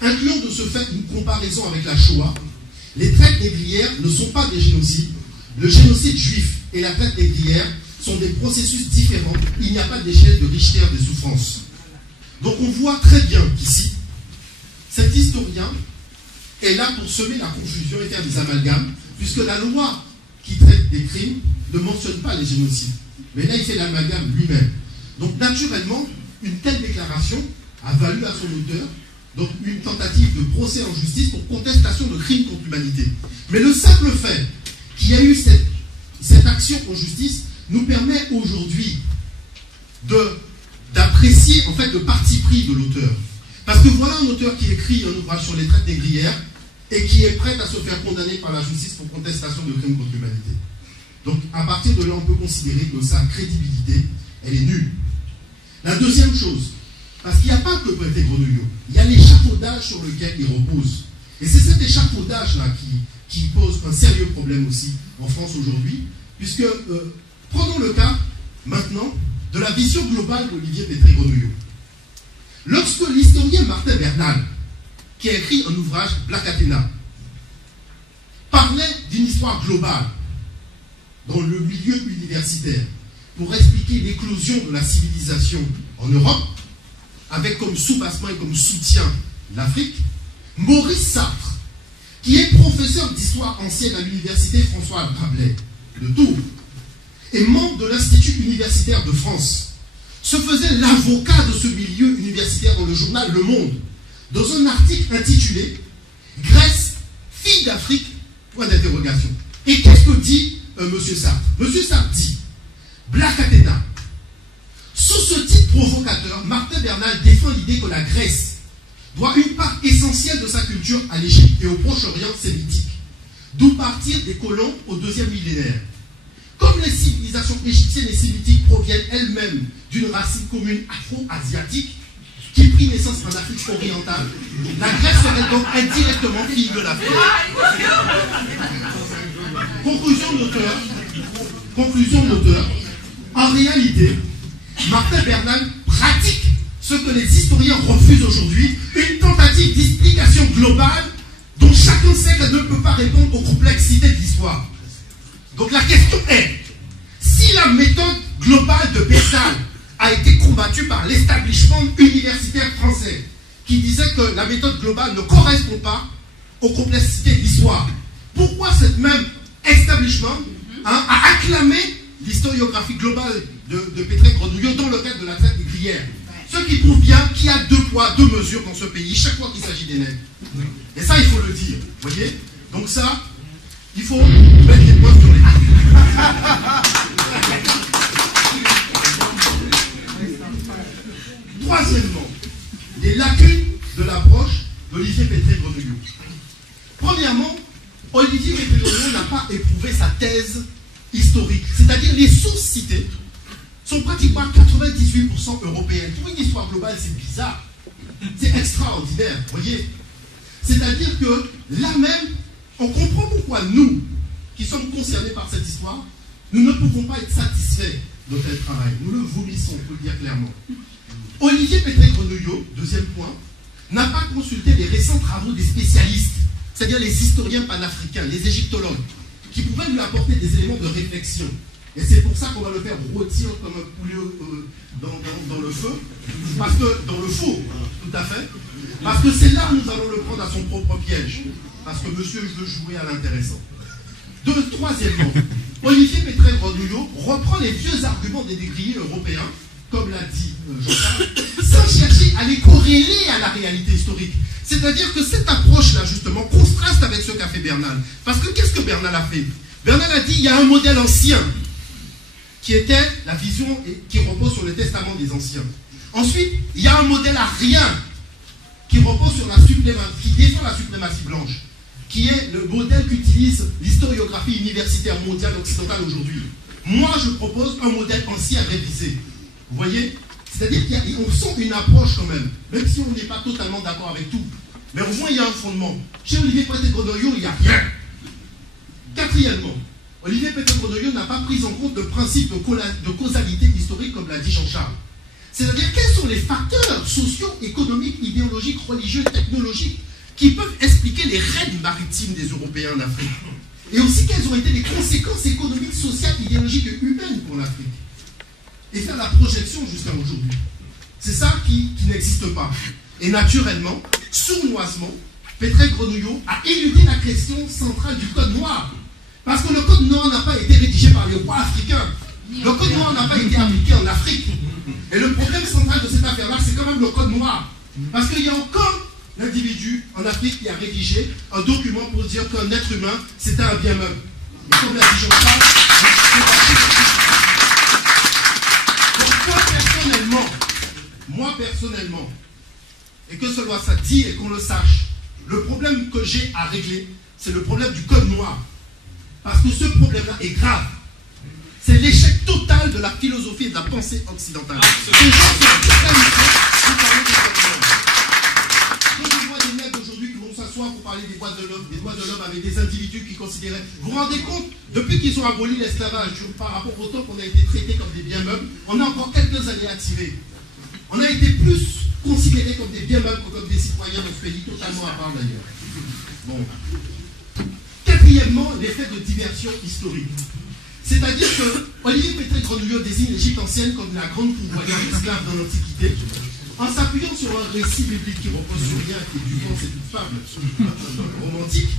incluant de ce fait une comparaison avec la Shoah. Les traites négrières ne sont pas des génocides. Le génocide juif et la traite négrière sont des processus différents. Il n'y a pas d'échelle de Richter des souffrances. » Donc on voit très bien qu'ici, cet historien est là pour semer la confusion et faire des amalgames, puisque la loi qui traite des crimes ne mentionne pas les génocides. Mais là, il fait l'amalgame lui-même. Donc naturellement, une telle déclaration a valu à son auteur donc une tentative de procès en justice pour contestation de crimes contre l'humanité. Mais le simple fait qu'il y a eu cette action en justice nous permet aujourd'hui d'apprécier en fait le parti pris de l'auteur. Parce que voilà un auteur qui écrit un ouvrage sur les traites négrières et qui est prêt à se faire condamner par la justice pour contestation de crimes contre l'humanité. Donc à partir de là, on peut considérer que sa crédibilité, elle est nulle. La deuxième chose, parce qu'il n'y a pas que Pétré-Grenouillot, il y a l'échafaudage sur lequel il repose. Et c'est cet échafaudage-là qui pose un sérieux problème aussi en France aujourd'hui, puisque prenons le cas maintenant de la vision globale d'Olivier Pétré-Grenouillot. Lorsque l'historien Martin Bernal, qui a écrit un ouvrage Black Athena, parlait d'une histoire globale dans le milieu universitaire pour expliquer l'éclosion de la civilisation en Europe, avec comme soubassement et comme soutien l'Afrique, Maurice Sartre, qui est professeur d'histoire ancienne à l'université François Rabelais de Tours, et membre de l'Institut universitaire de France, se faisait l'avocat de ce milieu universitaire dans le journal Le Monde, dans un article intitulé « Grèce, fille d'Afrique ?» point d'interrogation. Et qu'est-ce que dit M. Sartre? M. Sartre dit « Black Athena ». Sous ce titre provocateur, Martin Bernal défend l'idée que la Grèce doit une part essentielle de sa culture à l'Égypte et au Proche-Orient sémitique, d'où partir des colons au 2e millénaire. Comme les civilisations égyptiennes et sémitiques proviennent elles-mêmes d'une racine commune afro-asiatique qui prit naissance en Afrique orientale, la Grèce serait donc indirectement fille de l'Afrique. Conclusion de l'auteur. En réalité, Martin Bernal pratique ce que les historiens refusent aujourd'hui, une tentative d'explication globale dont chacun sait qu'elle ne peut pas répondre aux complexités de l'histoire. Donc la question est, si la méthode globale de Bernal a été combattue par l'établissement universitaire français, qui disait que la méthode globale ne correspond pas aux complexités de l'histoire, pourquoi cette même establishment a acclamé l'historiographie globale de Pétré-Grenouillot dans le cadre de la traite négrière? Ce qui prouve bien qu'il y a 2 poids, 2 mesures dans ce pays, chaque fois qu'il s'agit des nègres. Et ça, il faut le dire. Vous voyez? Donc ça, il faut mettre les points sur les i. Troisièmement, les lacunes de l'approche d'Olivier Pétré-Grenouillot. Premièrement, Olivier Pétré-Grenouillot n'a pas éprouvé sa thèse historique, c'est-à-dire les sources citées, sont pratiquement 98% européennes. Pour une histoire globale, c'est bizarre. C'est extraordinaire, vous voyez. C'est-à-dire que là même, on comprend pourquoi nous, qui sommes concernés par cette histoire, nous ne pouvons pas être satisfaits de tel travail. Nous le vomissons, pour le dire clairement. Olivier Pétré-Grenouillot, deuxième point, n'a pas consulté les récents travaux des spécialistes, c'est-à-dire les historiens panafricains, les égyptologues, qui pouvaient lui apporter des éléments de réflexion. Et c'est pour ça qu'on va le faire rôtir comme un poulet dans le feu, parce que dans le four, tout à fait, parce que c'est là où nous allons le prendre à son propre piège, parce que monsieur veut jouer à l'intéressant. Troisièmement, Olivier Pétré-Grenouillot reprend les vieux arguments des négriers européens, comme l'a dit Jean-Charles, sans chercher à les corréler à la réalité historique. C'est-à-dire que cette approche-là, justement, contraste avec ce qu'a fait Bernal. Parce que qu'est-ce que Bernal a fait? Bernal a dit il y a un modèle ancien, qui était la vision qui repose sur le testament des anciens. Ensuite, il y a un modèle arien, qui repose sur qui défend la suprématie blanche, qui est le modèle qu'utilise l'historiographie universitaire mondiale occidentale aujourd'hui. Moi, je propose un modèle ancien révisé. Vous voyez? C'est-à-dire qu'on sent une approche quand même si on n'est pas totalement d'accord avec tout. Mais au moins, il y a un fondement. Chez Olivier Pétré-Grenouillot, il n'y a rien. Quatrièmement, Olivier Pétré-Grenouillot n'a pas pris en compte le principe de causalité historique, comme l'a dit Jean-Charles. C'est-à-dire, quels sont les facteurs sociaux, économiques, idéologiques, religieux, technologiques qui peuvent expliquer les raids maritimes des Européens en Afrique? Et aussi, quelles ont été les conséquences économiques, sociales, idéologiques et humaines pour l'Afrique? Et faire la projection jusqu'à aujourd'hui. C'est ça qui n'existe pas. Et naturellement, sournoisement, Pétré-Grenouillot a éludé la question centrale du Code noir. Parce que le Code noir n'a pas été rédigé par les rois africains. Le Code noir n'a pas été appliqué en Afrique. Et le problème central de cette affaire-là, c'est quand même le Code noir. Parce qu'il y a encore l'individu en Afrique qui a rédigé un document pour dire qu'un être humain, c'était un bien meuble. Et comme l'a dit Jean-Charles, moi personnellement, et que cela soit dit et qu'on le sache, le problème que j'ai à régler, c'est le problème du Code noir. Parce que ce problème-là est grave. C'est l'échec total de la philosophie et de la pensée occidentale. Ces gens sont totalisés pour parler du Code noir. Quand je vois des mecs aujourd'hui qui vont s'asseoir pour parler des droits de l'homme avec des individus qui considéraient... Vous vous rendez compte, depuis qu'ils ont aboli l'esclavage, par rapport au temps qu'on a été traités comme des biens meubles, on a encore quelques années à tirer. On a été plus considérés comme des biens meubles que comme des citoyens de ce pays, totalement à part d'ailleurs. Bon. Quatrièmement, l'effet de diversion historique. C'est-à-dire que Olivier Pétré-Grenouillot désigne l'Égypte ancienne comme la grande pourvoyeuse d'esclaves dans l'Antiquité, en s'appuyant sur un récit biblique qui repose sur rien, qui est du vent, c'est une fable romantique,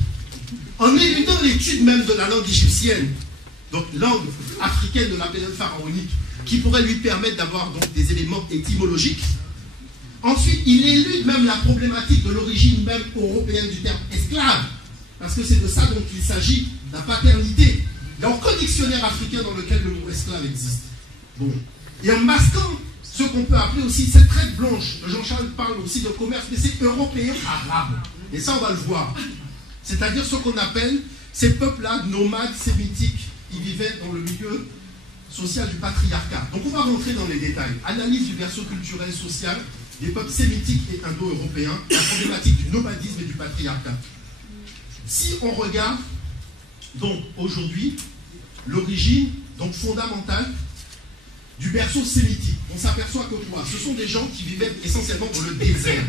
en éludant l'étude même de la langue égyptienne, donc langue africaine de la période pharaonique, qui pourrait lui permettre d'avoir donc des éléments étymologiques. Ensuite, il élude même la problématique de l'origine même européenne du terme esclave, parce que c'est de ça dont il s'agit, la paternité. Il n'y a aucun dictionnaire africain dans lequel le mot esclave existe. Bon. Et en masquant ce qu'on peut appeler aussi cette traite blanche, Jean-Charles parle aussi de commerce, mais c'est européen-arabe. Et ça, on va le voir. C'est-à-dire ce qu'on appelle ces peuples-là, nomades, sémitiques, qui vivaient dans le milieu social du patriarcat. Donc on va rentrer dans les détails. Analyse du berceau culturel social des peuples sémitiques et indo-européens, la problématique du nomadisme et du patriarcat. Si on regarde donc aujourd'hui l'origine donc fondamentale du berceau sémitique, on s'aperçoit que quoi? Ce sont des gens qui vivaient essentiellement dans le désert,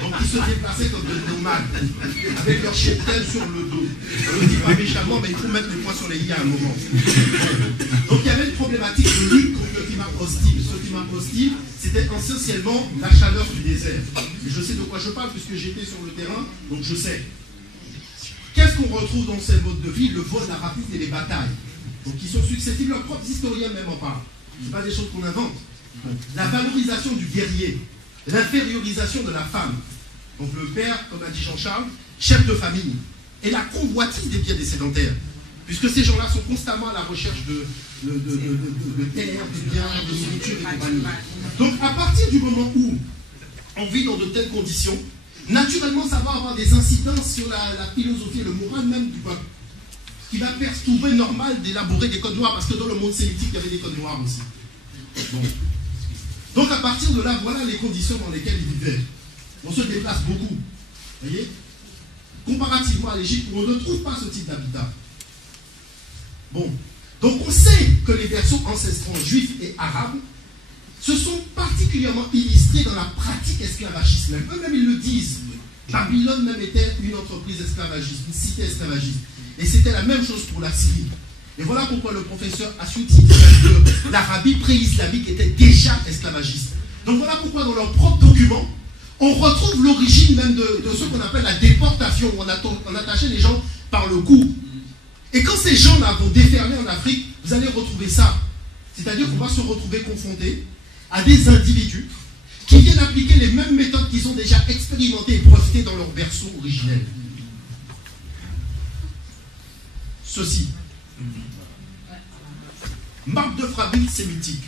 donc ils se déplaçaient comme des nomades, avec leur cheptel sur le dos. On ne le dit pas méchamment, mais il faut mettre les points sur les i à un moment. Donc il y avait une problématique de lutte contre le climat hostile. Ce climat hostile, c'était essentiellement la chaleur du désert. Et je sais de quoi je parle, puisque j'étais sur le terrain, donc je sais. Qu'est-ce qu'on retrouve dans ces modes de vie? Le vol, la rapide et les batailles. Donc qui sont successifs, leurs propres historiens même en parlent. Ce n'est pas des choses qu'on invente. La valorisation du guerrier, l'infériorisation de la femme. Donc le père, comme a dit Jean-Charles, chef de famille. Et la convoitise des biens des sédentaires. Puisque ces gens-là sont constamment à la recherche de terre, de biens, de nourriture et compagnie. Donc à partir du moment où on vit dans de telles conditions, naturellement ça va avoir des incidences sur la philosophie et le moral même du peuple. qui va trouver normal d'élaborer des codes noirs, parce que dans le monde sémitique, il y avait des codes noirs aussi. Bon. Donc à partir de là, voilà les conditions dans lesquelles ils vivaient. On se déplace beaucoup. Vous voyez? Comparativement à l'Égypte, où on ne trouve pas ce type d'habitat. Bon. Donc on sait que les berceaux ancestraux juifs et arabes se sont particulièrement illustrés dans la pratique esclavagiste. Eux-mêmes, ils le disent. Babylone même était une entreprise esclavagiste, une cité esclavagiste. Et c'était la même chose pour la Syrie. Et voilà pourquoi le professeur Assouti dit que l'Arabie pré-islamique était déjà esclavagiste. Donc voilà pourquoi dans leurs propres documents, on retrouve l'origine même de ce qu'on appelle la déportation, où on attachait les gens par le cou. Et quand ces gens-là vont déferler en Afrique, vous allez retrouver ça. C'est-à-dire qu'on va se retrouver confronté à des individus qui viennent appliquer les mêmes méthodes qu'ils ont déjà expérimentées et brevetées dans leur berceau originel. Ceci. Marque de fabrique sémitique.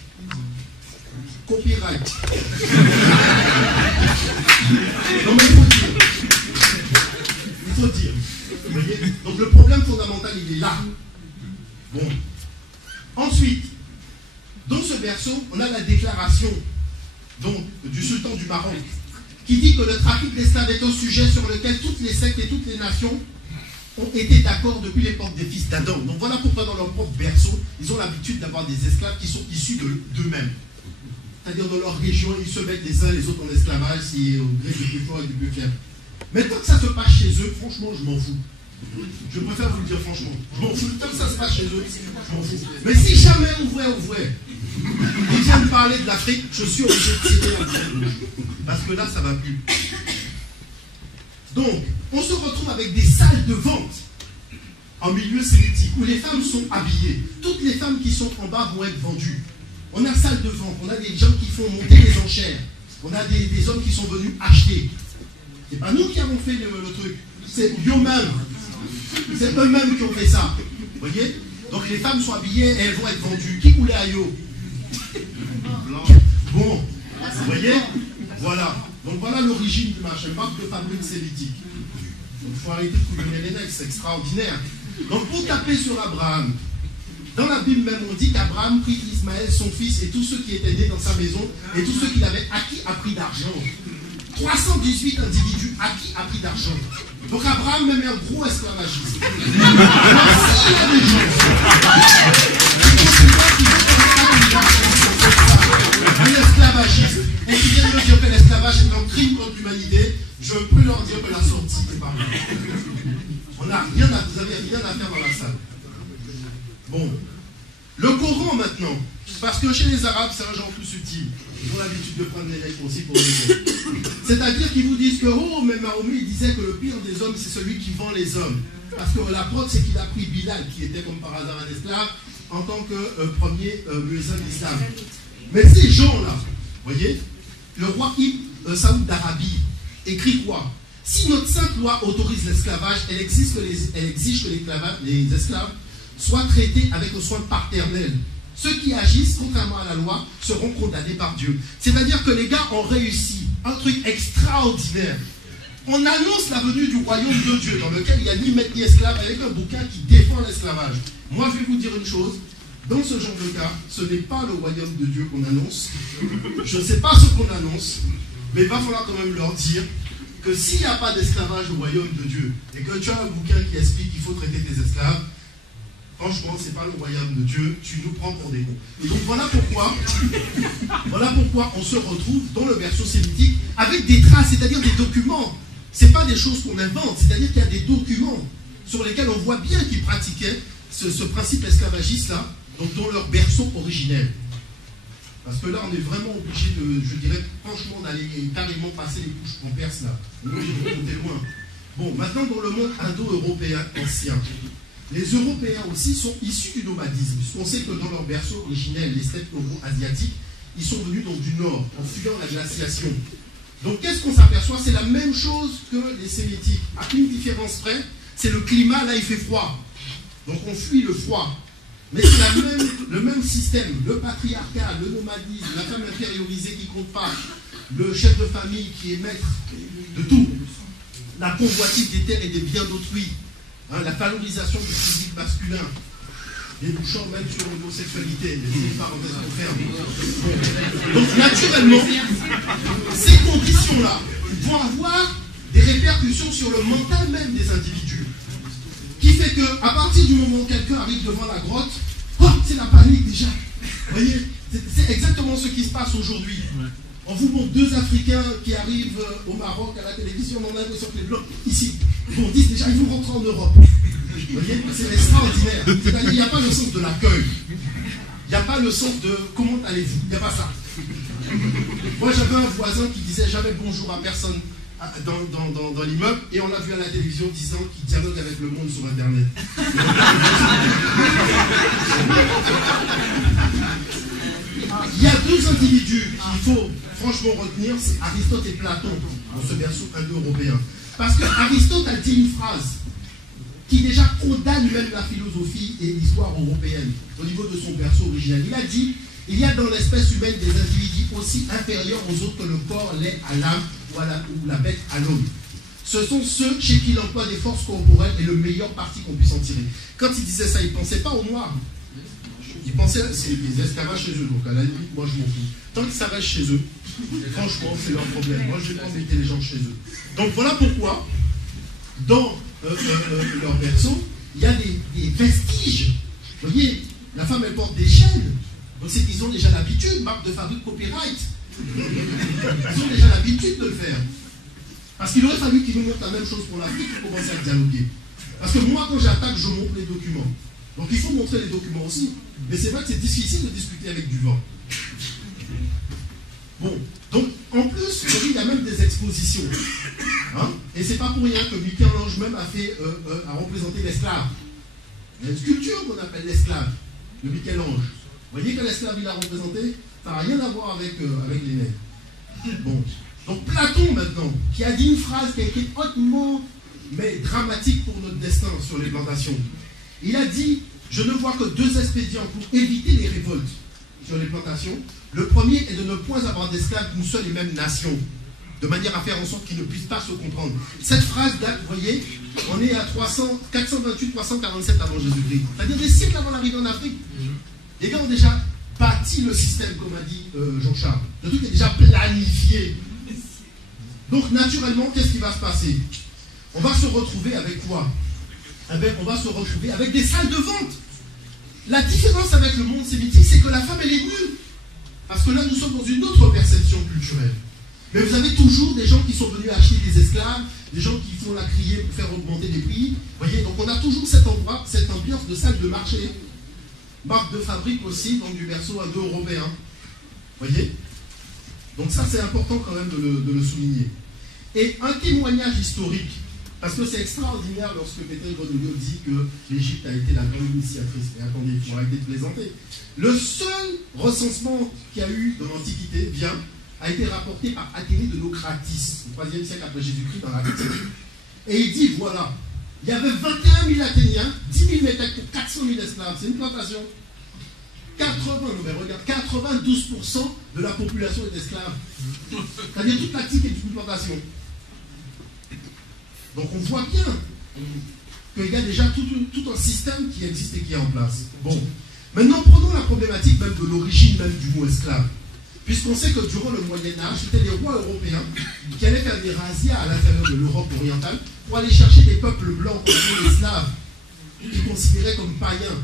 Copyright. Non mais il faut dire. Il faut dire. Vous voyez? Donc le problème fondamental, il est là. Bon. Ensuite, dans ce berceau, on a la déclaration donc, du sultan du Maroc qui dit que le trafic d'esclaves est un sujet sur lequel toutes les sectes et toutes les nations ont été d'accord depuis l'époque des fils d'Adam. Donc voilà pourquoi dans leur propre berceau, ils ont l'habitude d'avoir des esclaves qui sont issus d'eux-mêmes. C'est-à-dire dans leur région, ils se mettent les uns les autres en esclavage, c'est au gré du plus fort et du plus faible. Mais tant que ça se passe chez eux, franchement, je m'en fous. Je préfère vous le dire franchement. Je m'en fous. Tant que ça se passe chez eux, je m'en fous. Mais si jamais on voit, ils viennent parler de l'Afrique, je suis obligé de citer un peu. Parce que là, ça ne va plus. Donc, on se retrouve avec des salles de vente en milieu sémitique où les femmes sont habillées. Toutes les femmes qui sont en bas vont être vendues. On a salle de vente, on a des gens qui font monter les enchères. On a des hommes qui sont venus acheter. C'est pas nous qui avons fait le truc. C'est eux-mêmes. C'est eux-mêmes qui ont fait ça. Vous voyez? Donc les femmes sont habillées et elles vont être vendues. Qui voulait aïe? Bon. Vous voyez? Voilà. Donc voilà l'origine du marché. Marque de fabrique sémitique. Il faut arrêter de couillonner les necks, c'est extraordinaire. Donc pour taper sur Abraham, dans la Bible même on dit qu'Abraham prit Ismaël, son fils, et tous ceux qui étaient nés dans sa maison, et tous ceux qu'il avait acquis à prix d'argent. 318 individus acquis à prix d'argent. Donc Abraham même est un gros esclavagiste. Alors s'il y a des gens un esclavagiste et qui viennent me dire que l'esclavage est un crime contre l'humanité, je peux leur dire que la sortie est par là. On n'a rien à, vous n'avez rien à faire dans la salle. Bon. Le Coran maintenant, parce que chez les Arabes, c'est un genre plus subtil. Ils ont l'habitude de prendre les lettres aussi pour les mots. C'est-à-dire qu'ils vous disent que, oh, mais Mahomet il disait que le pire des hommes, c'est celui qui vend les hommes. Parce que la preuve, c'est qu'il a pris Bilal, qui était comme par hasard un esclave, en tant que premier muezzin d'islam. Mais ces gens-là, vous voyez, le roi Ibn Saoud d'Arabie écrit quoi? Si notre sainte loi autorise l'esclavage, elle exige que les esclaves soient traités avec le soin paternel. Ceux qui agissent contrairement à la loi seront condamnés par Dieu. C'est-à-dire que les gars ont réussi un truc extraordinaire. On annonce la venue du royaume de Dieu dans lequel il n'y a ni maître ni esclave, avec un bouquin qui défend l'esclavage. Moi je vais vous dire une chose, dans ce genre de cas, ce n'est pas le royaume de Dieu qu'on annonce. Je ne sais pas ce qu'on annonce, mais il va falloir quand même leur dire que s'il n'y a pas d'esclavage au royaume de Dieu, et que tu as un bouquin qui explique qu'il faut traiter tes esclaves, franchement, ce n'est pas le royaume de Dieu, tu nous prends pour des cons. Et donc voilà pourquoi on se retrouve dans le berceau sémitique avec des traces, c'est-à-dire des documents. Ce n'est pas des choses qu'on invente, c'est-à-dire qu'il y a des documents sur lesquels on voit bien qu'ils pratiquaient ce principe esclavagiste-là, donc dans leur berceau originel. Parce que là, on est vraiment obligé de, je dirais, franchement, d'aller carrément passer les couches en Perse, là. Nous, on est loin. Bon, maintenant, dans le monde indo-européen ancien, les Européens aussi sont issus du nomadisme, puisqu'on sait que dans leur berceau originel, les steppes euro-asiatiques, ils sont venus donc du nord, en fuyant la glaciation. Donc qu'est-ce qu'on s'aperçoit? C'est la même chose que les Sémitiques. À une différence près, c'est le climat, là il fait froid. Donc on fuit le froid. Mais c'est le même système, le patriarcat, le nomadisme, la femme infériorisée qui compte pas, le chef de famille qui est maître de tout, la convoitise des terres et des biens d'autrui. hein, la valorisation du physique masculin, débouchant même sur l'homosexualité, les parenthèses qu'on ferme. Donc naturellement, ces conditions-là vont avoir des répercussions sur le mental même des individus. Qui fait qu'à partir du moment où quelqu'un arrive devant la grotte, oh, c'est la panique déjà. Vous voyez, c'est exactement ce qui se passe aujourd'hui. On vous montre deux Africains qui arrivent au Maroc à la télévision, on a l'impression que les Blancs, ici, on dit déjà, ils vont rentrer en Europe. Vous voyez, c'est extraordinaire. C'est-à-dire, il n'y a pas le sens de l'accueil. Il n'y a pas le sens de comment allez-vous. Il n'y a pas ça. Moi, j'avais un voisin qui disait jamais bonjour à personne dans l'immeuble, et on l'a vu à la télévision disant qu'il dialogue avec le monde sur Internet. Il y a deux individus qu'il faut franchement retenir, c'est Aristote et Platon, dans ce berceau indo-européen. Parce que Aristote a dit une phrase qui déjà condamne même la philosophie et l'histoire européenne au niveau de son berceau original. Il a dit, il y a dans l'espèce humaine des individus aussi inférieurs aux autres que le corps l'est à l'âme ou la bête à l'homme. Ce sont ceux chez qui l'emploi des forces corporelles est le meilleur parti qu'on puisse en tirer. Quand il disait ça, il ne pensait pas aux Noirs. Il pensait que c'est des esclavages chez eux. Donc à la limite, moi je m'en fous. Tant que ça reste chez eux, franchement, c'est leur problème. Moi je vais pas embêter les gens chez eux. Donc voilà pourquoi, dans leur berceau, il y a des vestiges. Vous voyez, la femme elle porte des chaînes. Donc c'est qu'ils ont déjà l'habitude, marque de fabrique copyright. Ils ont déjà l'habitude de le faire. Parce qu'il aurait fallu qu'ils nous montrent la même chose pour l'Afrique pour commencer à dialoguer. Parce que moi, quand j'attaque, je montre les documents. Donc il faut montrer les documents aussi. Mais c'est vrai que c'est difficile de discuter avec du vent. Bon, donc en plus, il y a même des expositions. Hein? Et c'est pas pour rien que Michel-Ange même a représenté l'esclave. Il y a une sculpture qu'on appelle l'esclave, de Michel-Ange. Vous voyez que l'esclave il a représenté, ça n'a rien à voir avec les nègres. Bon. Donc Platon maintenant, qui a dit une phrase qui a été hautement mais dramatique pour notre destin sur les plantations. Il a dit, je ne vois que deux expédients pour éviter les révoltes sur les plantations. Le premier est de ne point avoir d'esclaves d'une seule et même nation, de manière à faire en sorte qu'ils ne puissent pas se comprendre. Cette phrase date, vous voyez, on est à 428-347 avant Jésus-Christ. C'est-à-dire des siècles avant l'arrivée en Afrique. Les gars ont déjà bâti le système, comme a dit Jean-Charles. Le truc est déjà planifié. Donc naturellement, qu'est-ce qui va se passer? On va se retrouver avec quoi? Eh bien, on va se retrouver avec des salles de vente. La différence avec le monde sémitique, c'est que la femme, elle est nue. Parce que là, nous sommes dans une autre perception culturelle. Mais vous avez toujours des gens qui sont venus acheter des esclaves, des gens qui font la crier pour faire augmenter les prix. Vous voyez, donc on a toujours cette ambiance de salle de marché. Marque de fabrique aussi, donc du berceau indo-européen. Vous voyez? Donc ça, c'est important quand même de le souligner. Et un témoignage historique, parce que c'est extraordinaire lorsque Peter Grenouillot dit que l'Égypte a été la grande initiatrice. Mais attendez, il faut arrêter de plaisanter. Le seul recensement qu'il y a eu dans l'Antiquité a été rapporté par Athénée de Naucratis, au 3e siècle après Jésus-Christ dans la Bible. Et il dit, voilà, il y avait 21 000 Athéniens, 10 000 métèques pour 400 000 esclaves. C'est une plantation. 92% de la population est esclave. C'est-à-dire toute l'Attique est une plantation. Donc on voit bien qu'il y a déjà tout un système qui existe et qui est en place. Bon, maintenant prenons la problématique même de l'origine même du mot esclave. Puisqu'on sait que durant le Moyen-Âge, c'était les rois européens qui allaient faire des razzias à l'intérieur de l'Europe orientale pour aller chercher des peuples blancs comme les Slaves, qu'ils considéraient comme païens.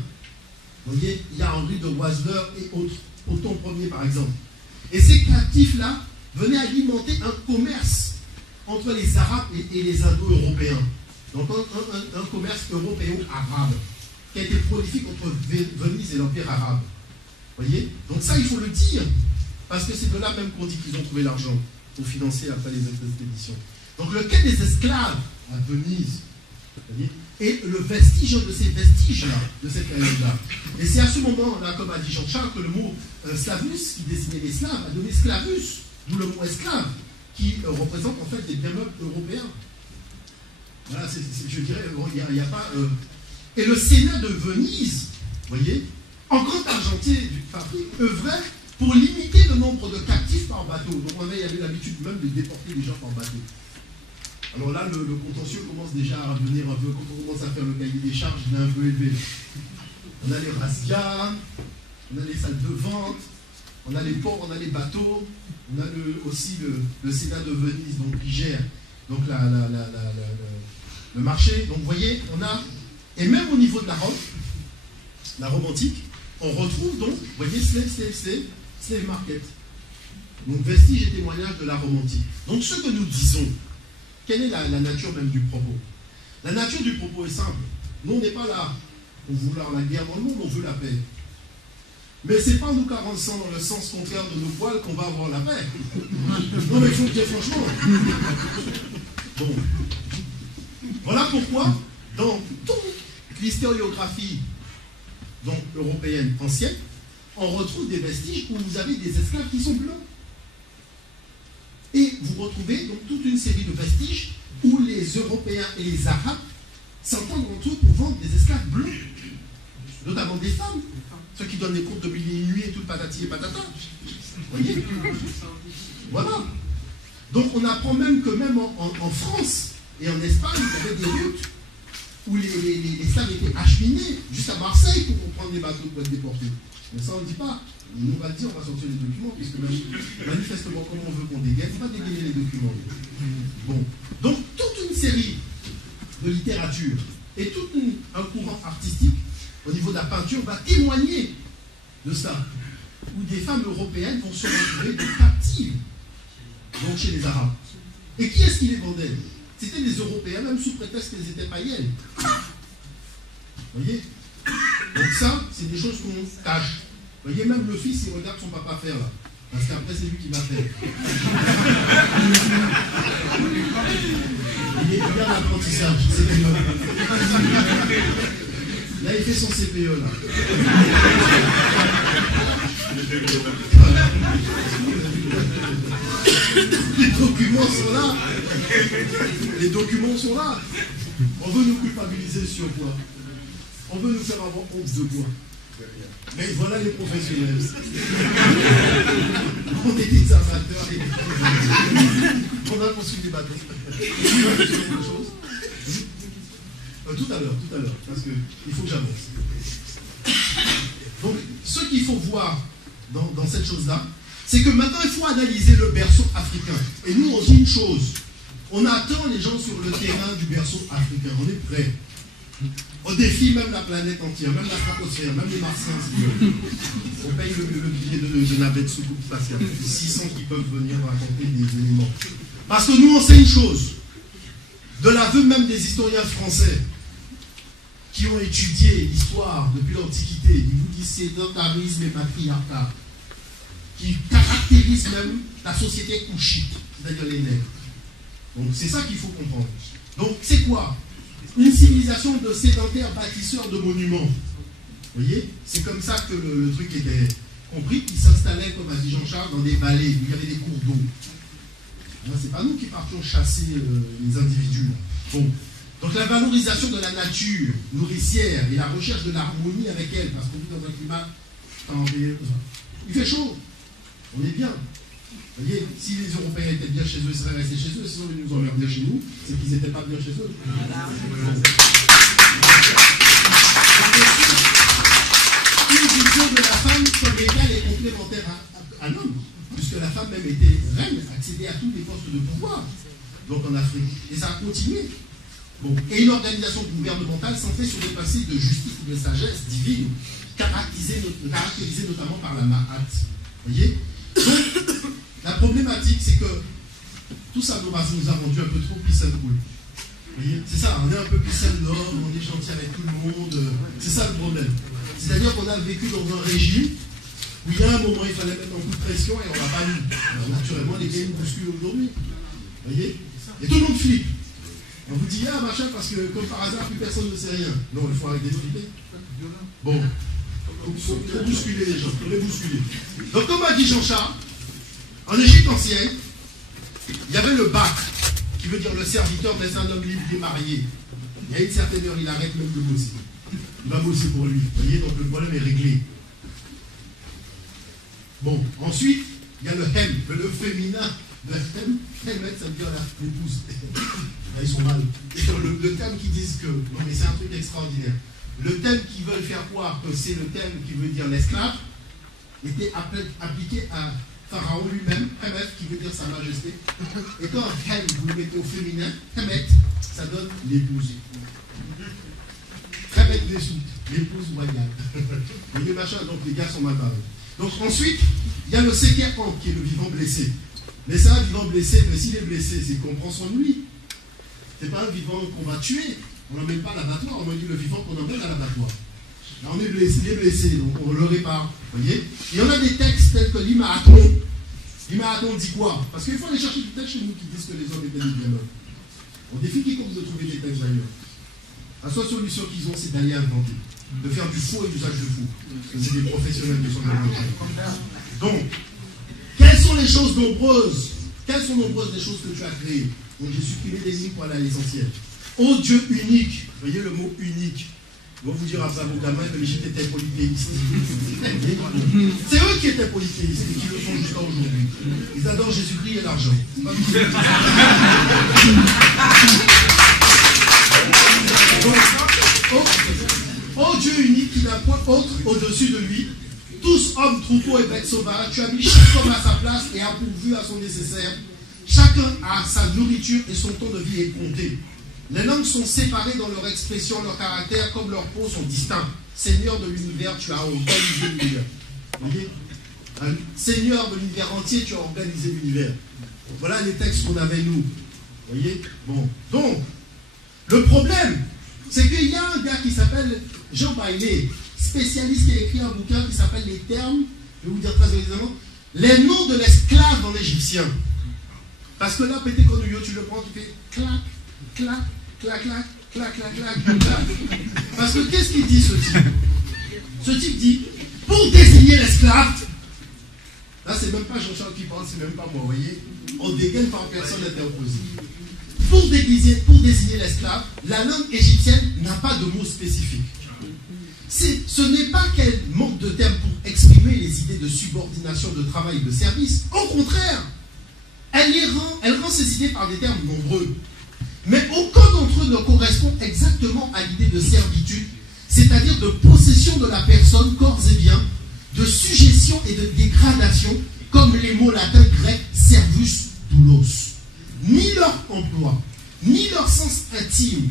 Vous voyez, il y a Henri de Wasler et autres, Othon Ier par exemple. Et ces captifs-là venaient alimenter un commerce entre les Arabes et les Indo-Européens. Donc un commerce européo-arabe qui a été prolifique entre Venise et l'Empire arabe. Vous voyez? Donc ça, il faut le dire, parce que c'est de là même qu'on dit qu'ils ont trouvé l'argent pour financer après les expéditions. Donc le quai des esclaves à Venise, et le vestige de ces vestiges-là, de cette période-là. Et c'est à ce moment-là, comme a dit Jean-Charles, que le mot slavus, qui désignait les Slaves, a donné sclavus, d'où le mot esclave, qui représente en fait des biens meubles européens. Voilà, je dirais, il n'y a pas... Et le Sénat de Venise, vous voyez, en grand argentier du fabrique, œuvrait pour limiter le nombre de captifs par bateau. Donc on avait l'habitude même de déporter les gens par bateau. Alors là, le contentieux commence déjà à venir un peu, quand on commence à faire le cahier des charges, il est un peu élevé. On a les razzias, on a les salles de vente, on a les ports, on a les bateaux, on a aussi le Sénat de Venise, donc qui gère donc le marché. Donc vous voyez, on a, et même au niveau de la Rome antique, on retrouve donc, vous voyez, slave market. Donc vestiges et témoignages de la Rome antique. Donc ce que nous disons, quelle est la nature même du propos? La nature du propos est simple. Nous, on n'est pas là pour vouloir la guerre dans le monde, on veut la paix. Mais ce n'est pas en nous carençant dans le sens contraire de nos poils qu'on va avoir la paix. Non, mais il faut le dire franchement. Bon. Voilà pourquoi, dans toute l'historiographie européenne ancienne, on retrouve des vestiges où vous avez des esclaves qui sont blancs. Et vous retrouvez donc toute une série de vestiges où les Européens et les Arabes s'entendent entre eux pour vendre des esclaves blancs, notamment des femmes, ceux qui donnent des cours de mille et une nuits et tout patati et patata. Vous voyez? Voilà. Donc on apprend même que même en France et en Espagne, il y avait des routes où les slaves étaient acheminés jusqu'à Marseille pour prendre des bateaux pour être déportés. Mais ça on ne dit pas. On va dire, on va sortir les documents, puisque manifestement, comme on veut qu'on dégaine, il ne faut pas dégainer les documents. Bon. Donc, toute une série de littérature et tout un courant artistique au niveau de la peinture va témoigner de ça. Où des femmes européennes vont se retrouver des captives donc chez les Arabes. Et qui est-ce qui les vendait? C'était des Européens, même sous prétexte qu'elles étaient païennes. Vous voyez? Donc ça, c'est des choses qu'on cache. Vous voyez, même le fils, il regarde son papa faire là. Parce qu'après, c'est lui qui va faire. Il regarde l'apprentissage. Là, il fait son CPE là. Les documents sont là. Les documents sont là. On veut nous culpabiliser sur quoi? On veut nous faire avoir honte de quoi? Mais voilà les professionnels. On est des amateurs et on a construit des bateaux. Tout à l'heure, parce qu'il faut que j'avance. Donc, ce qu'il faut voir dans cette chose-là, c'est que maintenant il faut analyser le berceau africain. Et nous, on dit une chose. On attend les gens sur le terrain du berceau africain. On est prêts. On défie même la planète entière, même la stratosphère, même les Martiens. On paye le billet de navette sous coupe spatiale. 600 qui peuvent venir raconter des éléments. Parce que nous, on sait une chose. De l'aveu même des historiens français qui ont étudié l'histoire depuis l'Antiquité, ils vous disent sédentarisme et patriarcat, qui caractérisent même la société couchite, c'est-à-dire les nègres. Donc c'est ça qu'il faut comprendre. Donc c'est quoi? Une civilisation de sédentaires bâtisseurs de monuments. Vous voyez? C'est comme ça que le truc était compris. Ils s'installaient, comme a dit Jean-Charles, dans des vallées où il y avait des cours d'eau. C'est pas nous qui partions chasser les individus. Bon. Donc la valorisation de la nature nourricière et la recherche de l'harmonie avec elle, parce qu'on vit dans un climat il fait chaud. On est bien. Vous voyez, si les Européens étaient bien chez eux, ils seraient restés chez eux, sinon ils nous emmerdaient chez nous, c'est qu'ils n'étaient pas bien chez eux. Une vision de la femme comme égale et complémentaire à l'homme, puisque la femme même était reine, accédait à tous les postes de pouvoir, donc en Afrique. Et ça a continué. Bon. Et une organisation gouvernementale centrée sur des principes de justice et de sagesse divine, caractérisée notamment par la Ma'at. Vous voyez? Donc, la problématique, c'est que tout ça nous a rendu un peu trop peace and cool. Vous voyez? C'est ça, on est un peu peace and love, on est gentil avec tout le monde. C'est ça le problème. C'est-à-dire qu'on a vécu dans un régime où il y a un moment, il fallait mettre un coup de pression et on l'a pas eu. Alors, naturellement, les gars nous bousculent aujourd'hui. Vous voyez? Et tout le monde flippe. On vous dit, ah machin, parce que comme par hasard, plus personne ne sait rien. Non, il faut arrêter de flipper. Bon. Il faut bousculer les gens, il faut les bousculer. Donc, comme a dit Jean-Charles, en Égypte ancienne, il y avait le bac, qui veut dire le serviteur, mais c'est un homme libre et marié. Il y a une certaine heure, il arrête même de bosser. Il va bosser pour lui. Vous voyez, donc le problème est réglé. Bon, ensuite, il y a le hem, le féminin, Helmet, ça veut dire l'épouse. Ils sont mal. Et le thème qui disent que, non mais c'est un truc extraordinaire, le thème qu'ils veulent faire croire que c'est le thème qui veut dire l'esclave, était appliqué à Pharaon lui-même, Hemet, qui veut dire sa majesté. Et quand Hem, vous le mettez au féminin, Hemet, ça donne l'épouse. Hemet l'épouse royale. Et les machins, donc les gars sont mal barrés. Donc ensuite, il y a le Sekeran, qui est le vivant blessé. Mais c'est un vivant blessé, mais s'il est blessé, c'est qu'on prend soin de lui. C'est pas un vivant qu'on va tuer. On n'emmène pas à l'abattoir, on dit le vivant qu'on emmène à l'abattoir. Là, on est blessé, il est blessé, donc on le répare. Vous voyez? Et on a des textes tels que l'Imaaton. L'Imaaton dit quoi? Parce qu'il faut aller chercher des textes chez nous qui disent que les hommes étaient des bien hommes. On défie quiconque de trouver des textes d'ailleurs. La seule solution qu'ils ont, c'est d'aller inventer. De faire du faux et d'usage de faux. Parce que c'est des professionnels qui sont dans le. Donc, quelles sont les choses nombreuses? Quelles sont nombreuses les choses que tu as créées? Donc j'ai supprimé des lignes pour aller à l'essentiel. Ô Dieu unique, voyez le mot unique. Ils vont vous dire après à vos gamins que l'Égypte était polythéiste. C'est eux qui étaient polythéistes et qui le sont jusqu'à aujourd'hui. Ils adorent Jésus-Christ et l'argent. Ô Dieu unique qui n'a point autre au-dessus de lui, tous hommes, troupeaux et bêtes sauvages, tu as mis chaque homme à sa place et a pourvu à son nécessaire. Chacun a sa nourriture et son temps de vie est compté. Les langues sont séparées dans leur expression, leur caractère, comme leurs peaux sont distincts. Seigneur de l'univers, tu as organisé l'univers. Voyez, Seigneur de l'univers entier, tu as organisé l'univers. Voilà les textes qu'on avait nous. Voyez, bon. Donc, le problème, c'est qu'il y a un gars qui s'appelle Jean Bailey, spécialiste qui a écrit un bouquin qui s'appelle Les termes, je vais vous dire très évidemment, les noms de l'esclave en égyptien. Parce que là, pété Cornulio, tu le prends, tu fais clac, clac, clac, clac, clac, clac, clac, clac. Parce que qu'est-ce qu'il dit ce type? Ce type dit, pour désigner l'esclave, là c'est même pas Jean-Charles qui parle, c'est même pas moi, vous voyez, on dégaine par personne interposée. Pour désigner l'esclave, la langue égyptienne n'a pas de mot spécifique. Ce n'est pas qu'elle manque de termes pour exprimer les idées de subordination, de travail et de service. Au contraire, elle rend ces idées par des termes nombreux. Mais aucun d'entre eux ne correspond exactement à l'idée de servitude, c'est-à-dire de possession de la personne, corps et biens, de sujétion et de dégradation, comme les mots latins grecs servus doulos. Ni leur emploi, ni leur sens intime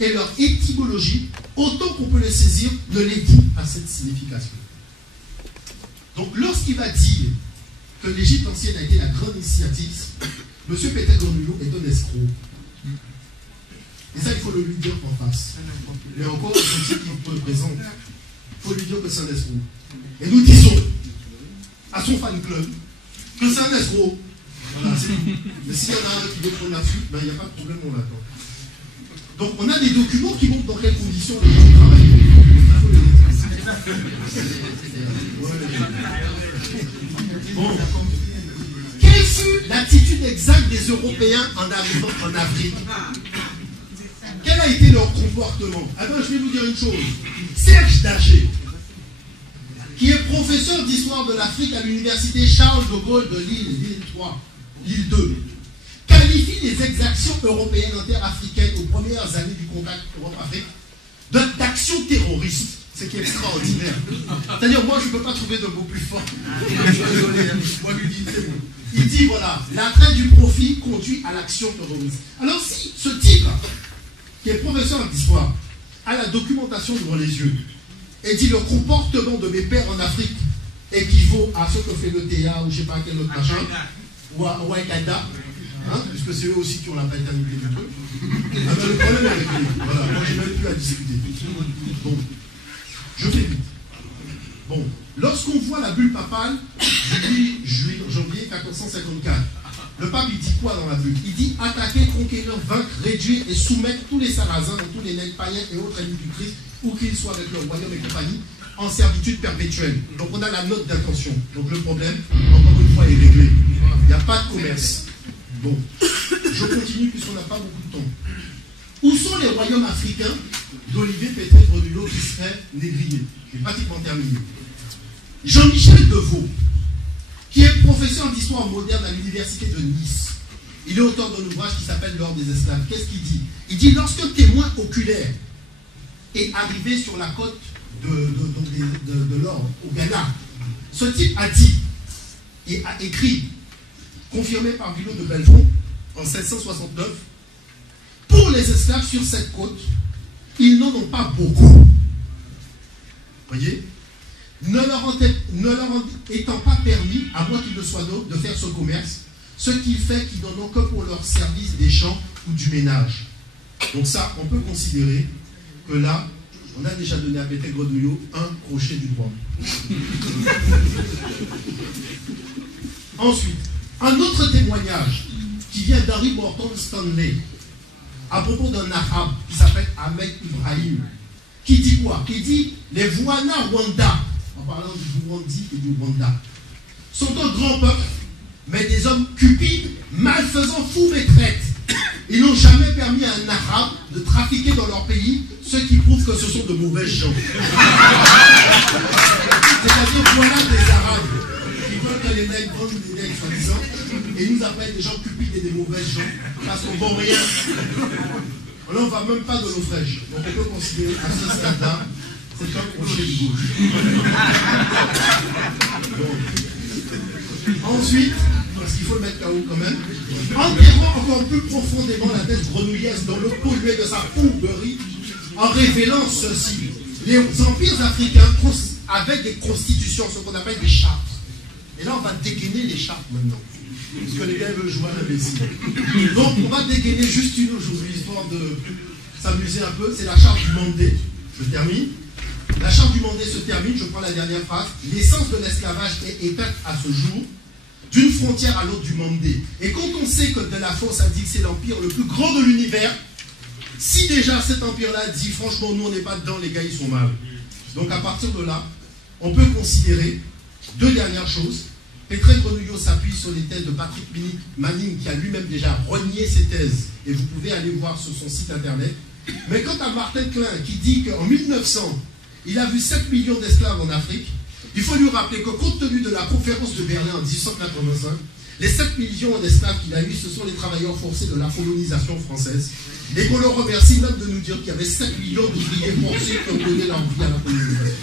et leur étymologie, autant qu'on peut les saisir, ne les voue à cette signification. Donc lorsqu'il va dire que l'Égypte ancienne a été la grande initiatrice, M. Péter Cornulio est un escroc. Et ça, il faut le lui dire en face. Et encore, ce type qui me présente, il faut lui dire que c'est un escroc. Et nous disons à son fan club que c'est un escroc. Voilà, mais s'il y en a un qui veut prendre la suite, ben, il n'y a pas de problème, on l'attend. Donc on a des documents qui montrent dans quelles conditions les gens travaillent. Bon. Quelle fut l'attitude exacte des Européens en arrivant en Afrique? Quel a été leur comportement? Alors je vais vous dire une chose. Serge Dager, qui est professeur d'histoire de l'Afrique à l'université Charles de Gaulle de l'île 3, l'île 2, qualifie les exactions européennes interafricaines aux premières années du contact Europe-Afrique d'actions terroristes. Ce qui est extraordinaire. C'est-à-dire, moi, je ne peux pas trouver de mots plus forts. Je suis désolé, moi, je lui dis, c'est bon. Il dit, voilà, l'attrait du profit conduit à l'action terroriste. Alors, si ce type, qui est professeur d'histoire, a la documentation devant les yeux, et dit le comportement de mes pères en Afrique équivaut à ce que fait le TA ou je ne sais pas quel autre machin, ou à Wakanda, hein, puisque c'est eux aussi qui ont la paternité du truc. Ah ben, le problème est réglé. Voilà, moi, je n'ai même plus à discuter. Bon. Je fais vite. Bon, lorsqu'on voit la bulle papale du janvier 1454, le pape il dit quoi dans la bulle? Il dit attaquer, conquérir, vaincre, réduire et soumettre tous les sarrasins, tous les nègres païens et autres ennemis du Christ, où qu'ils soient avec leur royaume et compagnie, en servitude perpétuelle. Donc on a la note d'intention. Donc le problème, encore une fois, est réglé. Il n'y a pas de commerce. Bon, je continue puisqu'on n'a pas beaucoup de temps. Où sont les royaumes africains d'Olivier Péter Cornulio qui seraient négriers? J'ai pratiquement terminé. Jean-Michel Deveau, qui est professeur d'histoire moderne à l'université de Nice. Il est auteur d'un ouvrage qui s'appelle L'Ordre des esclaves. Qu'est-ce qu'il dit? Il dit, lorsqu'un témoin oculaire est arrivé sur la côte de l'or au Ghana, ce type a dit et a écrit, confirmé par Villot de Belfond en 1769, pour les esclaves sur cette côte, ils n'en ont pas beaucoup. Voyez, ne leur étant pas permis, à moins qu'il ne soit d'autre, de faire ce commerce, ce qui fait qu'ils n'en ont que pour leur service des champs ou du ménage. Donc ça, on peut considérer que là, on a déjà donné à Pété Grenouillot un crochet du droit. Ensuite, un autre témoignage qui vient d'Henry Morton Stanley à propos d'un arabe qui s'appelle Ahmed Ibrahim, qui dit quoi? Qui dit les Wana Wanda, en parlant du Burundi et du Rwanda, sont un grand peuple, mais des hommes cupides, malfaisants, fous et traites. Ils n'ont jamais permis à un arabe de trafiquer dans leur pays, ce qui prouve que ce sont de mauvais gens. C'est-à-dire, voilà des arabes qui veulent que les nègres vendent des nègres, soi-disant, et ils nous appellent des gens cupides et des mauvais gens, parce qu'on ne vend rien. Là, on ne va même pas de l'eau fraîche. Donc on peut considérer à ce stade-là, c'est un crochet de gauche. Donc, ensuite, parce qu'il faut le mettre KO quand même, enterrant encore plus profondément la tête grenouillaise dans le pollué de sa fourberie, en révélant ceci, les empires africains avaient des constitutions, ce qu'on appelle des chartes. Et là, on va dégainer les chartes maintenant. Parce que les gars veulent jouer à l'imbécile. Donc, on va dégainer juste une aujourd'hui, histoire de s'amuser un peu. C'est la charte du Mandé. Je termine. La charte du Mandé se termine, je prends la dernière phrase. L'essence de l'esclavage est éteinte à ce jour, d'une frontière à l'autre du Mandé. Et quand on sait que De La Fosse a dit que c'est l'empire le plus grand de l'univers, si déjà cet empire-là dit, franchement, nous on n'est pas dedans, les gars, ils sont mal. Donc à partir de là, on peut considérer deux dernières choses. Pétré Grenouillot s'appuie sur les thèses de Patrick Manning, qui a lui-même déjà renié ses thèses, et vous pouvez aller voir sur son site internet. Mais quant à Martin Klein, qui dit qu'en 1900, il a vu 7 millions d'esclaves en Afrique, il faut lui rappeler que compte tenu de la conférence de Berlin en 1885, les 7 millions d'esclaves qu'il a eu, ce sont les travailleurs forcés de la colonisation française. Et qu'on le remercie même de nous dire qu'il y avait 7 millions d'ouvriers forcés qui ont donné leur vie à la colonisation.